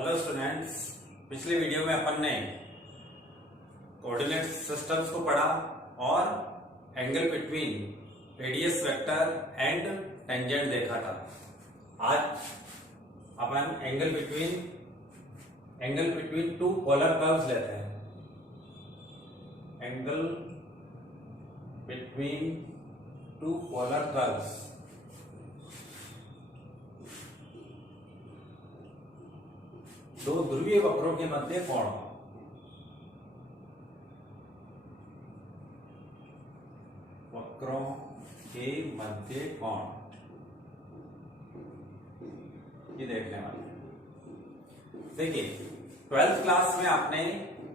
Hello students, पिछले video में अपन ने कोऑर्डिनेट सिस्टम्स को पढ़ा और angle between radius vector and tangent देखा था। आज अपन angle between two polar curves लेते हैं। Angle between two polar curves, दो ध्रुवीय वक्रों के मध्य कोण। वक्रों के मध्य कोण ये देखने वाले। देखिए, 12th क्लास में आपने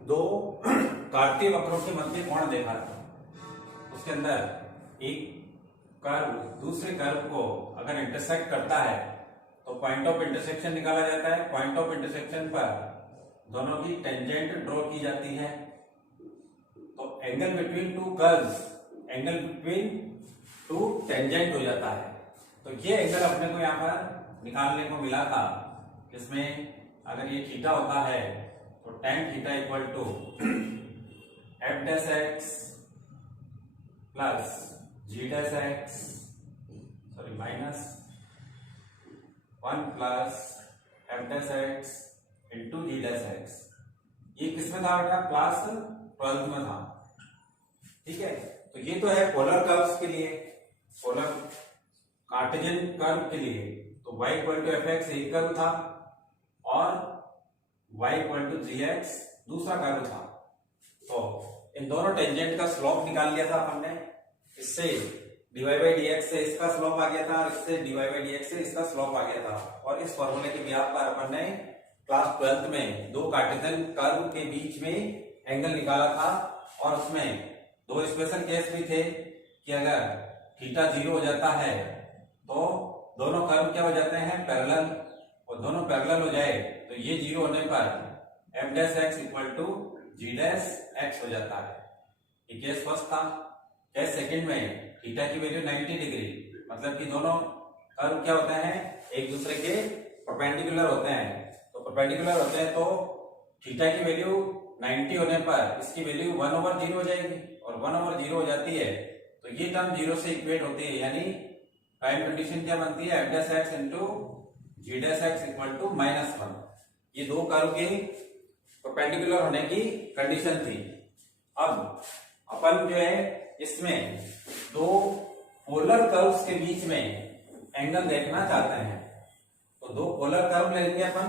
दो कार्तीय वक्रों के मध्य कोण देखा था। उसके अंदर एक कर्व दूसरे कर्व को अगर इंटरसेक्ट करता है तो पॉइंट ऑफ इंटरसेक्शन निकाला जाता है। पॉइंट ऑफ इंटरसेक्शन पर दोनों की टेंजेंट ड्रॉ की जाती है। तो angle between to curves, angle between to tangent हो जाता है। तो ये एंगल अपने को यहाँ पर निकालने को मिला था, जिसमें अगर ये थीटा होता है तो tan theta equal to f dash x plus g dash x minus 1 plus f dash x into g dash x। ये किसमें था बेटा? क्लास 12th में था। ठीक है, तो ये तो है पोलर कर्व्स के लिए, पोलर कार्टेशियन कर्व के लिए। तो y equal to F X एक कर्व था और y equal to G X दूसरा कर्व था। तो इन दोनों टेंजेंट का स्लोप निकाल लिया था अपन ने। इससे dy बाई डी एक्स से इसका स्लोप आ गया था और इससे dy बाई डी एक्स से इसका स्लोप आ गया था। और इस फॉर्मूले के ब्याज पर अपन ने क्लास 12th में दो कार्टेशियन कर्व के बीच में एंगल निकाला था। और उसमें दो स्पेशल केस भी थे कि अगर थीटा 0 हो जाता है तो दोनों कर्व क्या हो जाते हैं? पैरेलल। और दोनों पैरेलल हो जाए तो ये 0 होने पर f dash x equal to g dash x हो जाता है। ये केस फर्स्ट था। केस सेकंड में थीटा की वैल्यू 90 डिग्री, मतलब कि दोनों कर्व क्या होते हैं? एक दूसरे के परपेंडिकुलर होते हैं। तो परपेंडिकुलर होते हैं तो थीटा की वैल्यू 90 होने पर इसकी वैल्यू 1/0 हो जाएगी। और 1/0 हो जाती है तो ये टर्म 0 से इक्वेट होती है, यानी प्राइम कंडीशन क्या बनती है? f dash x into g dash x equal to -1। ये दो कर्व के परपेंडिकुलर होने की कंडीशन थी। अब अपन जो है इसमें दो पोलर कर्व्स के बीच में एंगल देखना चाहते हैं। तो दो पोलर कर्व लेंगे अपन।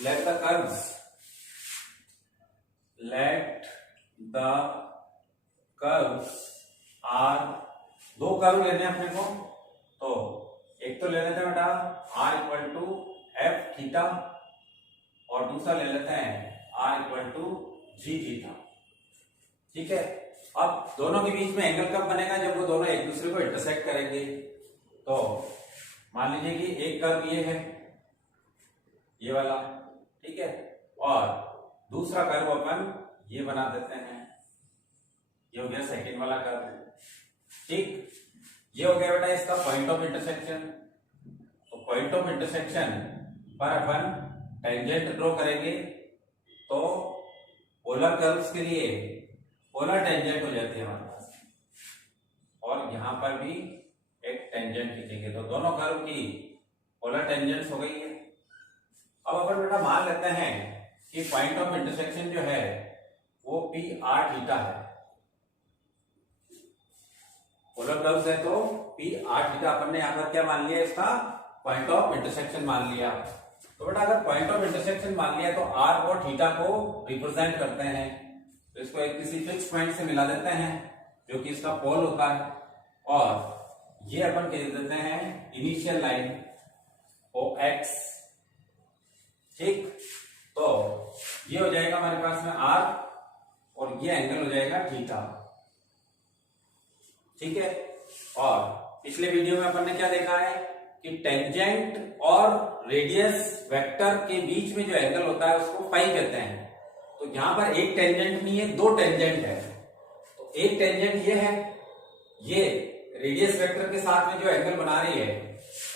लेट द कर्व्स आर, दो कर्व लेने अपने को। तो एक तो ले लेते हैं बेटा r equal to F theta और दूसरा ले लेते हैं r equal to G theta. ठीक है, अब दोनों के बीच में एंगल कब बनेगा? जब वो दोनों एक दूसरे को इंटरसेक्ट करेंगे। तो मान लीजिए कि एक कर्व ये है, ये वाला, ठीक है, और दूसरा कर्व अपन ये बना देते हैं। ये हो गया सेकंड वाला कर्व। ठीक, ये हो गया बेटा इसका पॉइंट ऑफ इंटरसेक्शन। तो पॉइंट ऑफ इंटरसेक्शन पर अपन टेंजेंट ड्रॉ करेंगे तो पोलर कर्व्स के लिए पोलर टेंजेंट हो जाती है हमारे पास। और यहां पर भी एक टेंजेंट खींचेंगे तो दोनों कर्व की पोलर टेंजेंट्स हो गई है। अब अपन बेटा मान लेते हैं कि पॉइंट ऑफ इंटरसेक्शन जो है वो पी आर थीटा है। पोलर कर्व्स है तो पी आर थीटा अपन ने यहां पर क्या मान लिया? इसका पॉइंट ऑफ इंटरसेक्शन मान लिया। तो बेटा अगर पॉइंट ऑफ इंटरसेक्शन मान लिया तो आर और थीटा को रिप्रेजेंट करते हैं। तो इसको एक किसी फिक्स पॉइंट से मिला देते हैं जो कि इसका पोल होता है। और ये अपन कह देते हैं इनिशियल लाइन ओ एक्स। ठीक, तो ये हो जाएगा हमारे पास में आर और ये एंगल हो जाएगा थीटा। ठीक है, और पिछले वीडियो में अपन ने क्या देखा है कि टेंजेंट और रेडियस वेक्टर के बीच में जो एंगल होता है उसको फाई कहते हैं। तो यहां पर एक टेंजेंट नहीं है, दो टेंजेंट है। तो एक टेंजेंट ये है, ये रेडियस वेक्टर के साथ में जो एंगल बना रही है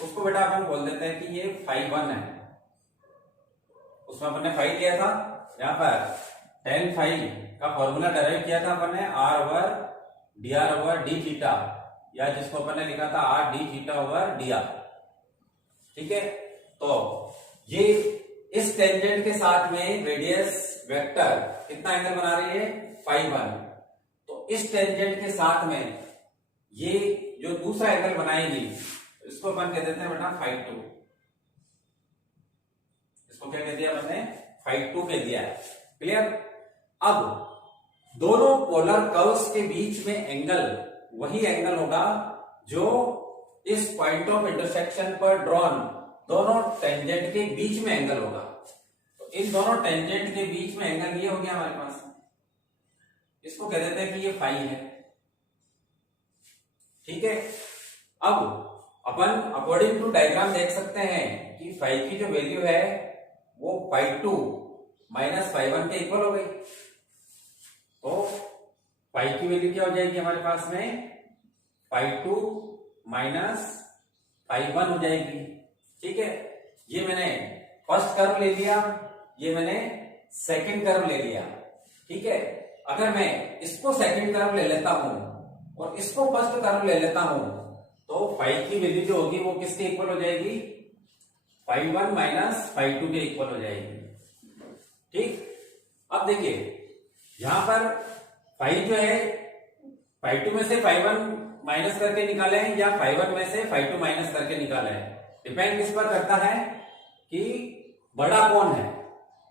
उसको बेटा अपन बोल देते हैं कि ये φ1 है। उसमें अपन ने फाई किया था, यहाँ पर tan फाई का फॉर्मूला डेराइव किया था अपन ने r over dr over d theta, या जिसको अपन ने लिखा था r d theta over dr। ठीक है, तो ये इस टेंजेंट के साथ में रेडियस वेक्टर कितना एंगल बना रही है, फाई 1। तो इस टेंजेंट के साथ में ये जो दूसरा एंगल बनाएगी इसको अपन कह देते हैं बेटा फाई 2। इसको क्या कह दिया मैंने, फाई 2 कह दिया है। क्लियर। अब दोनों पोलर कर्व्स के बीच में एंगल वही एंगल होगा जो इस पॉइंट ऑफ इंटरसेक्शन पर ड्रॉन दोनों टेंजेंट के बीच में एंगल होगा। तो इन दोनों टेंजेंट के बीच में एंगल ये हो गया हमारे पास, इसको कह देते हैं कि ये फाई है। ठीक है, अब अपन अकॉर्डिंग टू डायग्राम देख सकते हैं कि फाई की जो वैल्यू है वो फाई 2 माइनस फाई 1 के इक्वल हो गई। तो फाई की वैल्यू क्या हो जाएगी हमारे पास में, फाई 2 माइनस फाई 1 हो जाएगी। ठीक है, ये मैंने फर्स्ट कर्व ले लिया, ये मैंने सेकंड कर्व ले लिया। ठीक है, अगर मैं इसको सेकंड कर्व ले लेता हूं और इसको फर्स्ट कर्व ले लेता हूं तो फाई की वैल्यू जो होगी वो किसके इक्वल हो जाएगी, फाई 1 माइनस फाई 2 के इक्वल हो जाएगी। ठीक, अब देखिए यहां पर फाई जो है फाई 2 में से फाई 1 माइनस करके निकाले या फाई 1 में से फाई 2 माइनस करके निकाले, डिपेंड किस पर करता है कि बड़ा कौन है।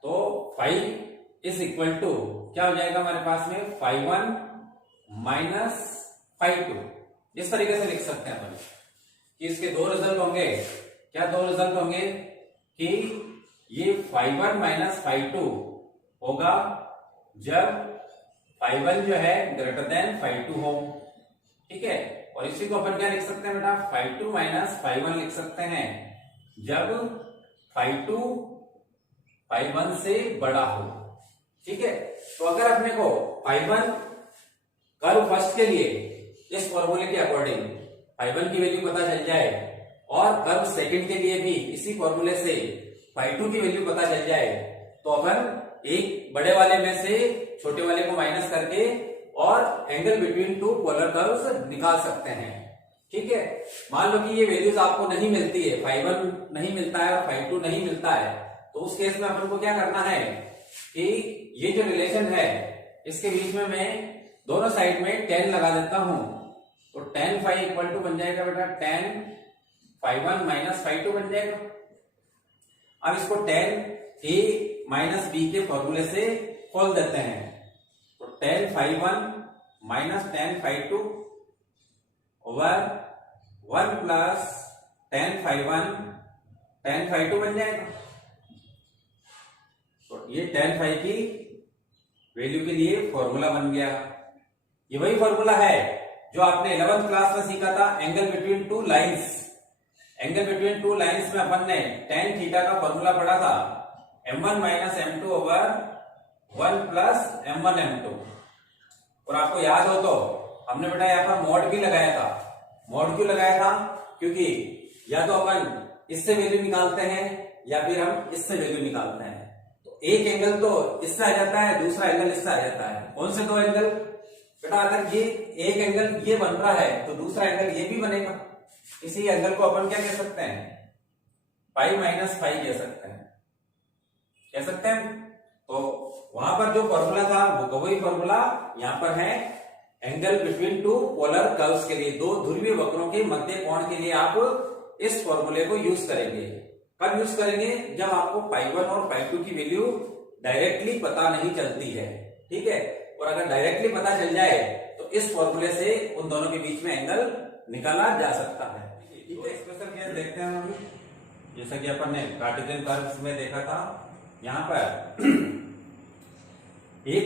तो फाई इज इक्वल टू क्या हो जाएगा हमारे पास में, फाई 1 माइनस फाई 2। इस तरीके से लिख सकते हैं अपन कि इसके दो रिजल्ट होंगे। क्या दो रिजल्ट होंगे कि ये फाई 1 माइनस फाई 2 होगा जब फाई 1 जो है ग्रेटर देन फाई 2 हो। ठीक है, और इसी को अपन क्या लिख सकते हैं बेटा, फाई 2 माइनस फाई 1 लिख सकते हैं जब फाई 2 फाई 1 से बड़ा हो। ठीक है, तो अगर अपने को फाई 1 कर्व फर्स्ट के लिए इस फॉर्मूले के अकॉर्डिंग फाई 1 की वैल्यू पता चल जाए और कर्व सेकंड के लिए भी इसी फॉर्मूले से फाई 2 की वैल्यू पता चल जाए, तो अपन एक बड़े वाले में से छोटे वाले को माइनस करके और angle between two polar curves निकाल सकते हैं। ठीक है, मान लो कि ये वैल्यूज आपको नहीं मिलती है, फाई 1 नहीं मिलता है और फाई 2 नहीं मिलता है, तो उस केस में अपन को क्या करना है कि ये जो रिलेशन है इसके बीच में मैं दोनों साइड में tan लगा देता हूं। तो tan फाई इक्वल टू बन जाएगा बेटा tan फाई 1 माइनस फाई 2 बन जाएगा। अब इसको tan a माइनस b के फॉर्मूले से खोल देते हैं। तो tan phi 1 minus tan phi 2 over 1 plus tan phi 1 tan phi 2 बन जाएगा। तो ये tan फाई की वैल्यू के लिए फॉर्मूला बन गया। ये वही फॉर्मूला है जो आपने 11th क्लास में सीखा था, angle between two lines. Angle between two lines में अपन ने tan थीटा का फॉर्मूला पढ़ा था, m1 minus m2 over 1 plus m1 m2। और आपको याद हो तो हमने बेटा यहाँ पर मॉड भी लगाया था। मॉड क्यों लगाया था, क्योंकि या तो अपन इससे वैल्यू निकालते हैं या फिर हम इससे वैल्यू निकालते हैं। तो एक एंगल तो इससे आ जाता है, दूसरा एंगल इससे आ जाता है। कौन से दो एंगल बेटा, अगर ये एक एंगल ये बन रहा है तो दूसरा एंगल ये भी बनेगा। इसी एंगल को अपन क्या कह सकते हैं, पाई माइनस फाई कह सकते हैं, कह सकते हैं। तो वहां पर जो फॉर्मूला था वो वही फॉर्मूला यहाँ पर है angle between two polar curves के लिए, दो ध्रुवीय वक्रों के मध्य कोण के लिए आप इस फॉर्मूले को यूज करेंगे। कब यूज करेंगे, जब आपको फाई 1 और फाई 2 की वैल्यू डायरेक्टली पता नहीं चलती है। ठीक है, और अगर डायरेक्टली पता चल जाए तो इस फॉर्मूले से उन दोनों के बीच में एंगल निकाला जा सकता है। ठीक है, स्पेशल केस देखते हैं हम, जैसा कि अपन ने कार्टेशियन कर्व्स में देखा था। यहाँ पर एक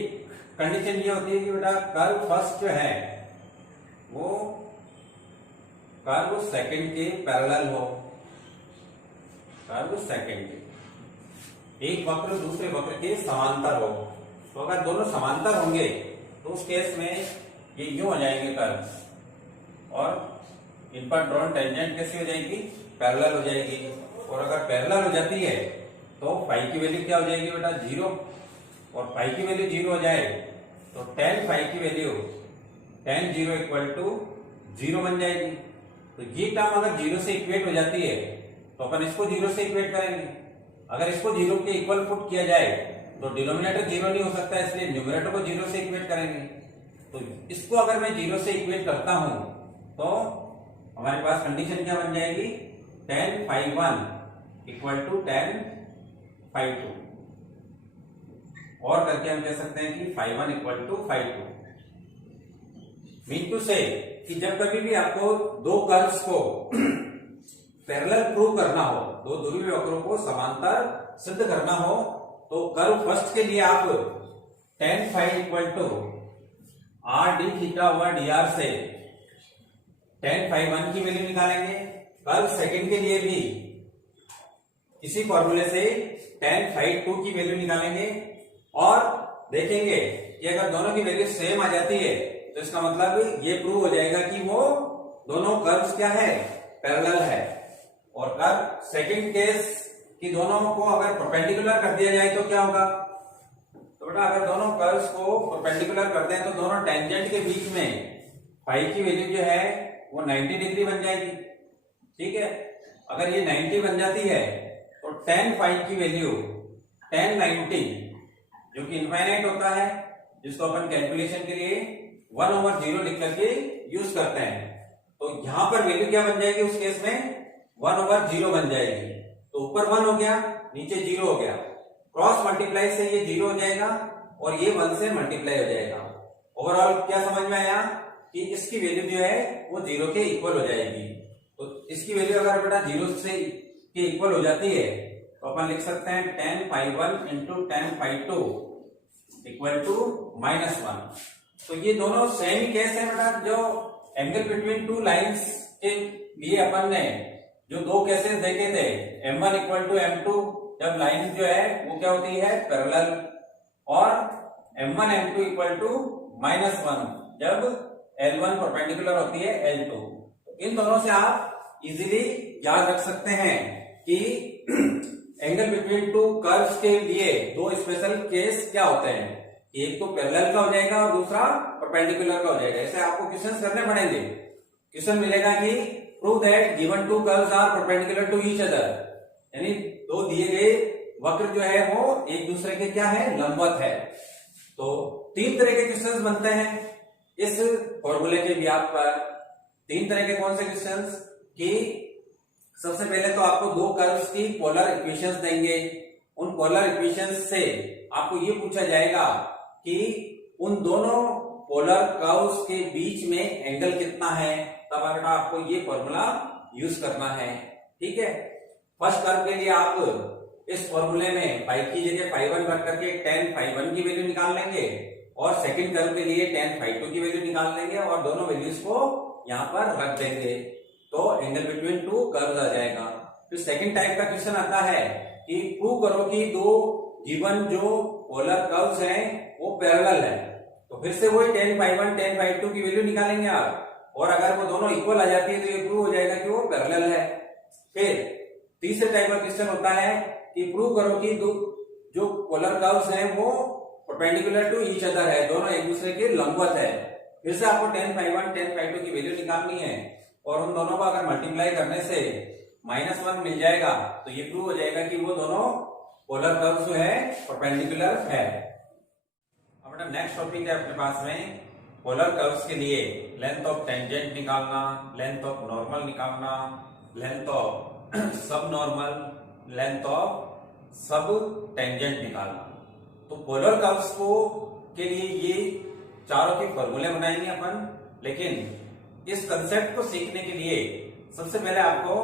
कंडीशन ये होती है कि बेटा कर्व फर्स्ट जो है वो कर्व सेकंड के पैरेलल हो। कर्व सेकंड के एक वक्र दूसरे वक्र के समांतर हो। तो अगर दोनों समांतर होंगे तो उस केस में ये यूं हो जाएंगे कर्व, और इन पर ड्रॉन टेंजेंट कैसी हो जाएगी, पैरेलल हो जाएगी। और अगर पैरेलल हो जाती है तो फाई की वैल्यू क्या हो जाएगी बेटा 0, और फाई की वैल्यू 0 हो जाए तो tan फाई की वैल्यू tan 0 इक्वल टू 0 बन जाएगी। तो ये टर्म अगर 0 से इक्वेट हो जाती है तो अपन इसको 0 से इक्वेट करेंगे। अगर इसको 0 के इक्वल पुट किया जाए तो डिनोमिनेटर 0 नहीं हो सकता, इसलिए न्यूमरेटर को 0 से इक्वेट करेंगे। तो इसको अगर मैं 0 से इक्वेट करता हूं तो हमारे पास कंडीशन क्या बन जाएगी, tan phi 1 equal to tan phi 2, और करके हम कह सकते हैं कि phi 1 equal to phi 2। Mean to say कि जब कभी भी आपको दो कर्व्स को पैरेलल प्रूव करना हो, दो ध्रुवीय वक्रों को समांतर सिद्ध करना हो, तो कर्व फर्स्ट के लिए आप tan phi equal to r d theta over dr से tan फाई 1 की वैल्यू निकालेंगे। कर्व सेकंड के लिए भी इसी फॉर्मूले से tan फाई 2 की वैल्यू निकालेंगे, और देखेंगे कि अगर दोनों की वैल्यू सेम आ जाती है तो इसका मतलब ये प्रूव हो जाएगा कि वो दोनों कर्व्स क्या है, पैरेलल है। और कर्व सेकंड केस कि दोनों को अगर परपेंडिकुलर कर दिया जाए तो क्या होगा, तो बेटा अगर दोनों कर्व्स को परपेंडिकुलर कर दें तो दोनों टेंजेंट के बीच में फाई की वैल्यू जो है वो 90 डिग्री बन जाएगी। ठीक है, अगर ये 90 बन जाती है तो tan फाई की वैल्यू tan 90 जो कि इनफाइनाइट होता है, जिसको अपन कैलकुलेशन के लिए 1/0 लिख करके यूज करते हैं, तो यहां पर वैल्यू क्या बन जाएगी, उस केस में 1/0 बन जाएगी। तो ऊपर 1 हो गया, नीचे 0 हो गया, क्रॉस मल्टीप्लाई से ये 0 हो जाएगा और ये 1 से मल्टीप्लाई हो जाएगा। ओवरऑल क्या समझ में आया कि इसकी वैल्यू जो है वो 0 के इक्वल हो जाएगी। तो इसकी वैल्यू अगर बेटा 0 से के इक्वल हो जाती है तो अपन लिख सकते हैं tan phi 1 into tan phi 2 equal to -1। तो ये दोनों सेम ही केस है बेटा, जो एंगल बिटवीन टू लाइंस के लिए अपन ने जो दो केसेस देखे थे, m1 इक्वल टू m2 जब लाइन जो है वो क्या होती है, पैरेलल, और m1 m2 इक्वल टू -1 जब L1 परपेंडिकुलर होती है L2। तो इन दोनों से आप इजीली याद रख सकते हैं कि एंगल बिटवीन टू कर्व्स के लिए दो स्पेशल केस क्या होते हैं, एक तो पैरेलल का हो जाएगा और दूसरा परपेंडिकुलर का हो जाएगा। ऐसे आपको क्वेश्चंस करने पड़ेंगे। क्वेश्चन मिलेगा कि prove that given two curves are perpendicular to each other, यानी दो दिए गए वक्र जो है वो एक दूसरे के क्या है, लंबवत है। तो तीन तरह के क्वेश्चंस बनते हैं इस फॉर्मूले के व्याप पर। तीन तरह के कौन से क्वेश्चंस कि सबसे पहले तो आपको दो कर्व्स की पोलर इक्वेशंस देंगे, उन पोलर इक्वेशंस से आपको ये पूछा जाएगा कि उन दोनों पोलर कर्व्स के बीच में एंगल कितना है, तब अगर आपको ये फॉर्मूला यूज करना है। ठीक है, फर्स्ट कर्व के लिए आप इस फॉर्मूले में फाई की जगह फाई 1 रख करके tan फाई 1 की वैल्यू निकाल लेंगे, और सेकंड कर्व के लिए tan फाई 2 की वैल्यू निकाल लेंगे और दोनों वैल्यूज को यहाँ पर रख देंगे, तो एंगल बिटवीन टू कर्व्स आ जाएगा। फिर सेकंड टाइप का क्वेश्चन आता है कि प्रूव करो कि दो गिवन जो पोलर कर्व्स हैं वो पैरेलल है, तो फिर से वही tan फाई 1 tan फाई 2 की वैल्यू निकालेंगे आप, और अगर वो दोनों इक्वल आ जाती है तो ये प्रूव हो जाएगा कि वो पैरेलल है। फिर तीसरे टाइप का क्वेश्चन होता है कि प्रूव करो कि दो जो पोलर कर्व्स हैं वो परपेंडिकुलर टू ईच अदर है, दोनों एक दूसरे के लंबवत है। फिर से आपको tan फाई 1 tan फाई 2 की वैल्यू निकालनी है, और उन दोनों को अगर मल्टीप्लाई करने से -1 मिल जाएगा तो ये प्रूव हो जाएगा कि वो दोनों पोलर कर्व्स जो है परपेंडिकुलर है। अपना नेक्स्ट टॉपिक है अपने पास में पोलर कर्व्स के लिए लेंथ ऑफ टेंजेंट निकालना, लेंथ ऑफ नॉर्मल निकालना, लेंथ ऑफ सब नॉर्मल, लेंथ ऑफ सब टेंजेंट निकालना। तो पोलर कर्व्स को के लिए ये चारों के फॉर्मूले बनाएंगे अपन, लेकिन इस कंसेप्ट को सीखने के लिए सबसे पहले आपको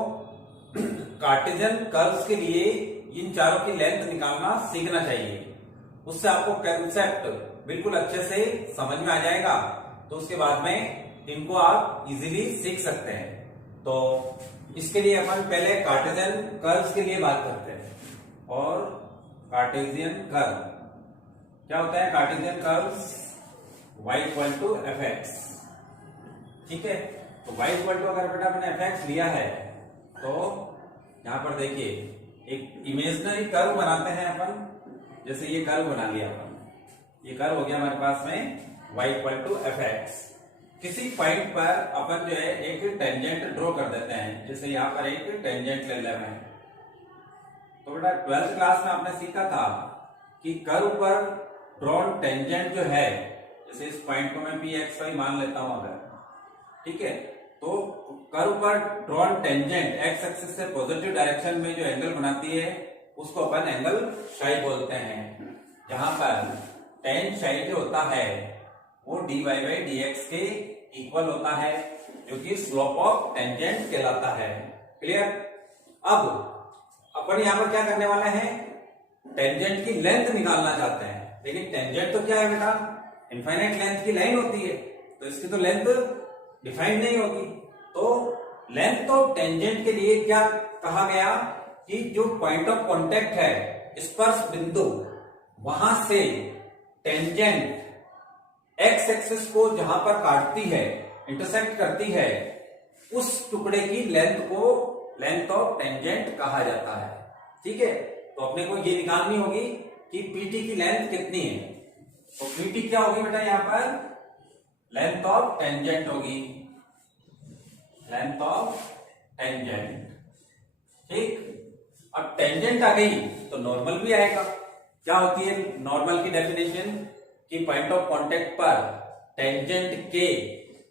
कार्टेशियन कर्व्स के लिए इन चारों की लेंथ निकालना सीखना चाहिए। उससे आपको कंसेप्ट बिल्कुल अच्छे से समझ में आ जाएगा, तो उसके बाद में इनको आप इजीली सीख सकते हैं। तो इसके लिए अपन पहले कार्टेशियन कर्व्स के लिए बात करते हैं। और कार्टेशियन कर्व क्या होता है, Cartesian curves y equal to fx। ठीक है, तो y इक्वल टू अगर बेटा अपने fx लिया है तो यहां पर देखिए एक इमेजिनरी कर्व बनाते हैं अपन, जैसे ये कर्व बना लिया अपन, ये कर्व हो गया हमारे पास में y equal to F X. किसी पॉइंट पर अपन जो है एक टेंजेंट ड्रॉ कर देते हैं, जैसे यहाँ पर एक टेंजेंट ले रहे हैं। तो बेटा 12th क्लास में आपने सीखा था कि कर्व पर ड्रॉन टेंजेंट जो है, जैसे इस पॉइंट को मैं पी एक्स वाई मान लेता हूं अगर, ठीक है, तो कर्व पर ड्रॉन टेंजेंट एक्स एक्सिस से पॉजिटिव डायरेक्शन में जो एंगल बनाती है उसको अपन एंगल शाई बोलते हैं। जहां पर टेन शाई जो होता है वो dy बाई dx के इक्वल होता है, जो कि स्लोप ऑफ टेंजेंट कहलाता है। क्लियर? अब अपन यहां पर क्या करने वाले हैं, टेंजेंट की लेंथ निकालना चाहते हैं, लेकिन टेंजेंट तो क्या है बेटा, इनफाइनाइट लेंथ की लाइन होती है, तो इसकी तो लेंथ डिफाइंड नहीं होगी। तो लेंथ ऑफ टेंजेंट के लिए क्या कहा गया कि जो पॉइंट ऑफ कांटेक्ट है, स्पर्श बिंदु, वहां से टेंजेंट एक्स एक्सिस को जहां पर काटती है, इंटरसेक्ट करती है, उस टुकड़े की लेंथ को लेंथ ऑफ टेंजेंट कहा जाता है। ठीक है, तो अपने को ये निकालनी होगी कि पीटी की लेंथ कितनी है। तो पीटी क्या होगी बेटा, यहां पर लेंथ ऑफ टेंजेंट होगी, लेंथ ऑफ टेंजेंट। ठीक, अब टेंजेंट आ गई तो नॉर्मल भी आएगा। क्या होती है नॉर्मल की डेफिनेशन, कि पॉइंट ऑफ कांटेक्ट पर टेंजेंट के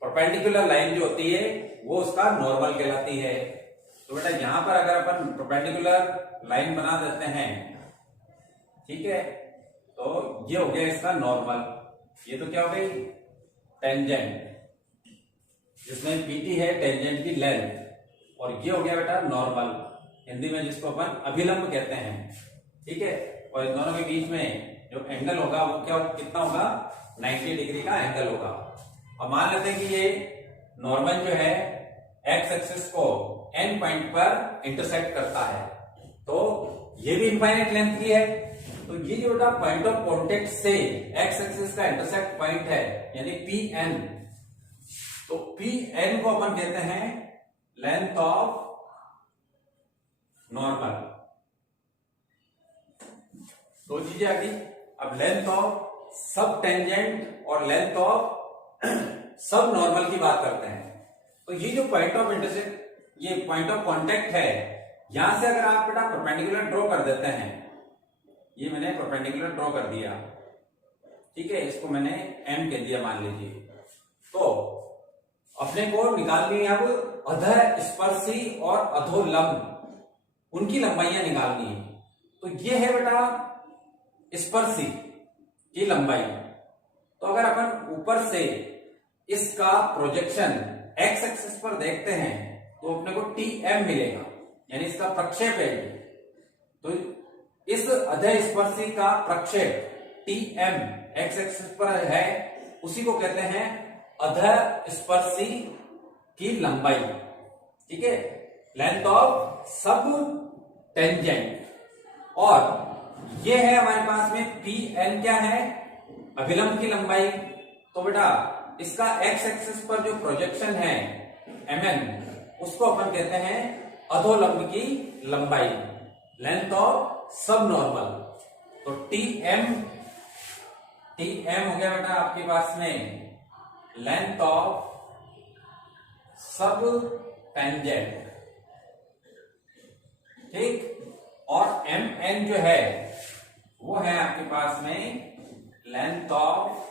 परपेंडिकुलर लाइन जो होती है वो उसका नॉर्मल कहलाती है। तो बेटा यहां पर अगर अपन परपेंडिकुलर लाइन बना देते हैं, ठीक है, तो ये हो गया इसका नॉर्मल। ये तो क्या हो गई, टेंजेंट, जिसमें पीटी है टेंजेंट की लेंथ, और ये हो गया बेटा नॉर्मल, हिंदी में जिसको अपन अभिलंब कहते हैं। ठीक है, और इन दोनों के बीच में जो एंगल होगा वो क्या कितना होगा, 90 डिग्री का एंगल होगा। अब मान लेते हैं कि ये नॉर्मल जो है एक्स एक्सिस को एन पॉइंट पर इंटरसेक्ट करता है, तो ये भी इनफाइनाइट लेंथ की है। तो ये जो बेटा पॉइंट ऑफ कांटेक्ट से एक्स एक्सिस का इंटरसेक्ट पॉइंट है, यानी पी एन, तो पी एन को अपन कहते हैं लेंथ ऑफ नॉर्मल। दो चीजें आ गई। अब लेंथ ऑफ सब टेंजेंट और लेंथ ऑफ सब नॉर्मल की बात करते हैं। तो ये जो पॉइंट ऑफ इंटरसेक्ट, ये पॉइंट ऑफ कांटेक्ट है, यहां से अगर आप बेटा परपेंडिकुलर ड्रॉ कर देते हैं, ये मैंने परपेंडिकुलर ड्रॉ कर दिया, ठीक है, इसको मैंने एम कह दिया मान लीजिए, तो अपने को निकालनी है अब अधः स्पर्शी और अधोलंब, उनकी लंबाइयां निकालनी है। तो ये है बेटा स्पर्शी की लंबाई। तो अगर अपन ऊपर से इसका प्रोजेक्शन एक्स एक्सिस पर देखते हैं तो अपने को टी एम मिलेगा, यानी इसका प्रक्षेप है। तो इस अधः स्पर्शी का प्रक्षेप टी एम एक्स एक्सिस पर है, उसी को कहते हैं अधः स्पर्शी की लंबाई। ठीक है, लेंथ ऑफ सब टेंजेंट। और ये है हमारे पास में पी एन, क्या है, अभिलंब की लंबाई। तो बेटा इसका एक्स एक्सिस पर जो प्रोजेक्शन है एम एन, उसको अपन कहते हैं अधोलंब की लंबाई, लेंथ ऑफ सब नॉर्मल। तो टी एम हो गया बेटा आपके पास में लेंथ ऑफ सब टेंजेंट। ठीक, और एम एन जो है वो है आपके पास में लेंथ ऑफ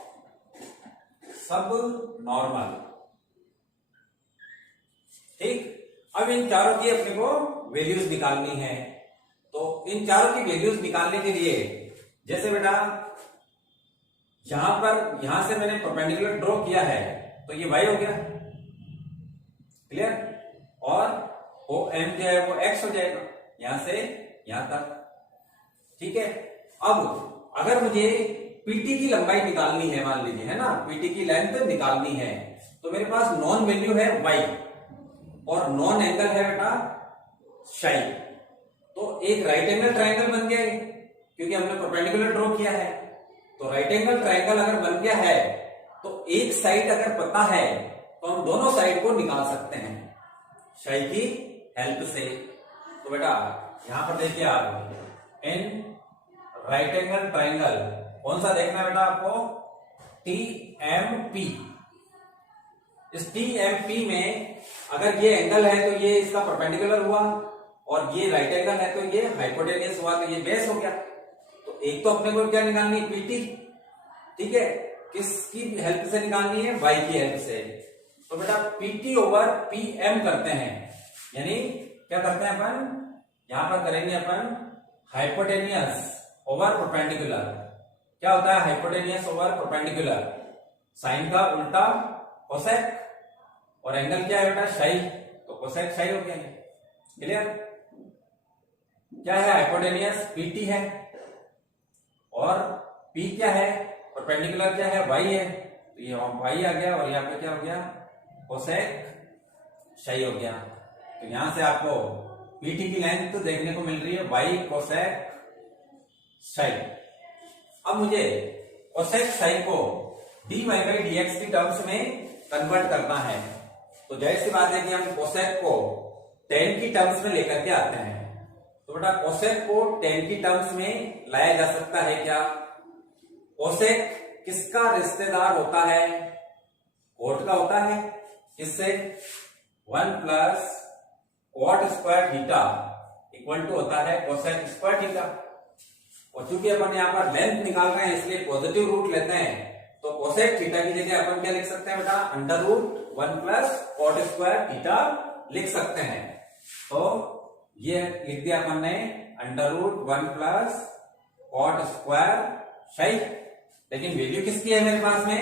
सब नॉर्मल। ठीक, अब इन चारों की अपने को वैल्यूज निकालनी है। तो इन चारों की वैल्यूज निकालने के लिए, जैसे बेटा यहां से मैंने परपेंडिकुलर ड्रॉ किया है, तो ये y हो गया, क्लियर, और ओ एम जो है वो x हो जाएगा यहां से यहां तक। ठीक है, अब अगर मुझे पीटी की लंबाई निकालनी है, मान लीजिए, है ना, पीटी की लेंथ निकालनी है, तो मेरे पास नॉन वैल्यू है y और नॉन एंगल है बेटा शाई। तो एक राइट एंगल ट्राइंगल बन गया, क्योंकि हमने परपेंडिकुलर ड्रॉ किया है। तो राइट एंगल ट्राइंगल अगर बन गया है, तो एक साइड अगर पता है तो हम दोनों साइड को निकाल सकते हैं शाई की हेल्प से। तो बेटा यहां पर देखिए आप इन राइट एंगल ट्राइंगल कौन सा देखना है बेटा आपको, TMP। इस TMP में अगर ये एंगल है तो ये इसका परपेंडिकुलर हुआ, और ये राइट एंगल है तो ये हाइपोटेनियस हुआ, तो ये बेस हो गया। तो एक तो अपने को क्या निकालनी है, PT, ठीक है। किसकी हेल्प से निकालनी है, y की हेल्प से। तो बेटा PT ओवर PM करते हैं, यानी क्या करते हैं अपन, यहां पर करेंगे अपन हाइपोटेनियस ओवर परपेंडिकुलर। क्या होता है हाइपोटेनियस ओवर परपेंडिकुलर, साइन का उल्टा कोसेक, और एंगल क्या है बेटा साई, तो कोसेक साई हो गया। क्लियर। क्या है हाइपोटेनियस, PT है, और P क्या है, परपेंडिकुलर क्या है, y है, तो ये y आ गया, और यहाँ पे क्या हो गया, कोसेक साई हो गया। तो यहां से आपको PT की लेंथ तो देखने को मिल रही है y कोसेक साई। अब मुझे कोसेक साई को dy बाई dx की टर्म्स में कन्वर्ट करना है, तो जाहिर सी बात है कि हम कोसेक को tan की टर्म्स में लेकर के आते हैं। तो बेटा कोसेक को tan की टर्म्स में लाया जा सकता है क्या, कोसेक किसका रिश्तेदार होता है, कोट का होता है, किससे, 1 plus cot square theta equal to होता है कोसेक स्क्वायर थीटा। और चूंकि अपन यहाँ पर लेंथ निकाल रहे हैं इसलिए पॉजिटिव रूट लेते हैं, तो कोसेक थीटा की जगह अपन क्या लिख सकते हैं बेटा, under root 1 plus cot square theta लिख सकते हैं। तो ये लिख दिया अपन ने under root 1 plus cot square psi. लेकिन वैल्यू किसकी है मेरे पास में,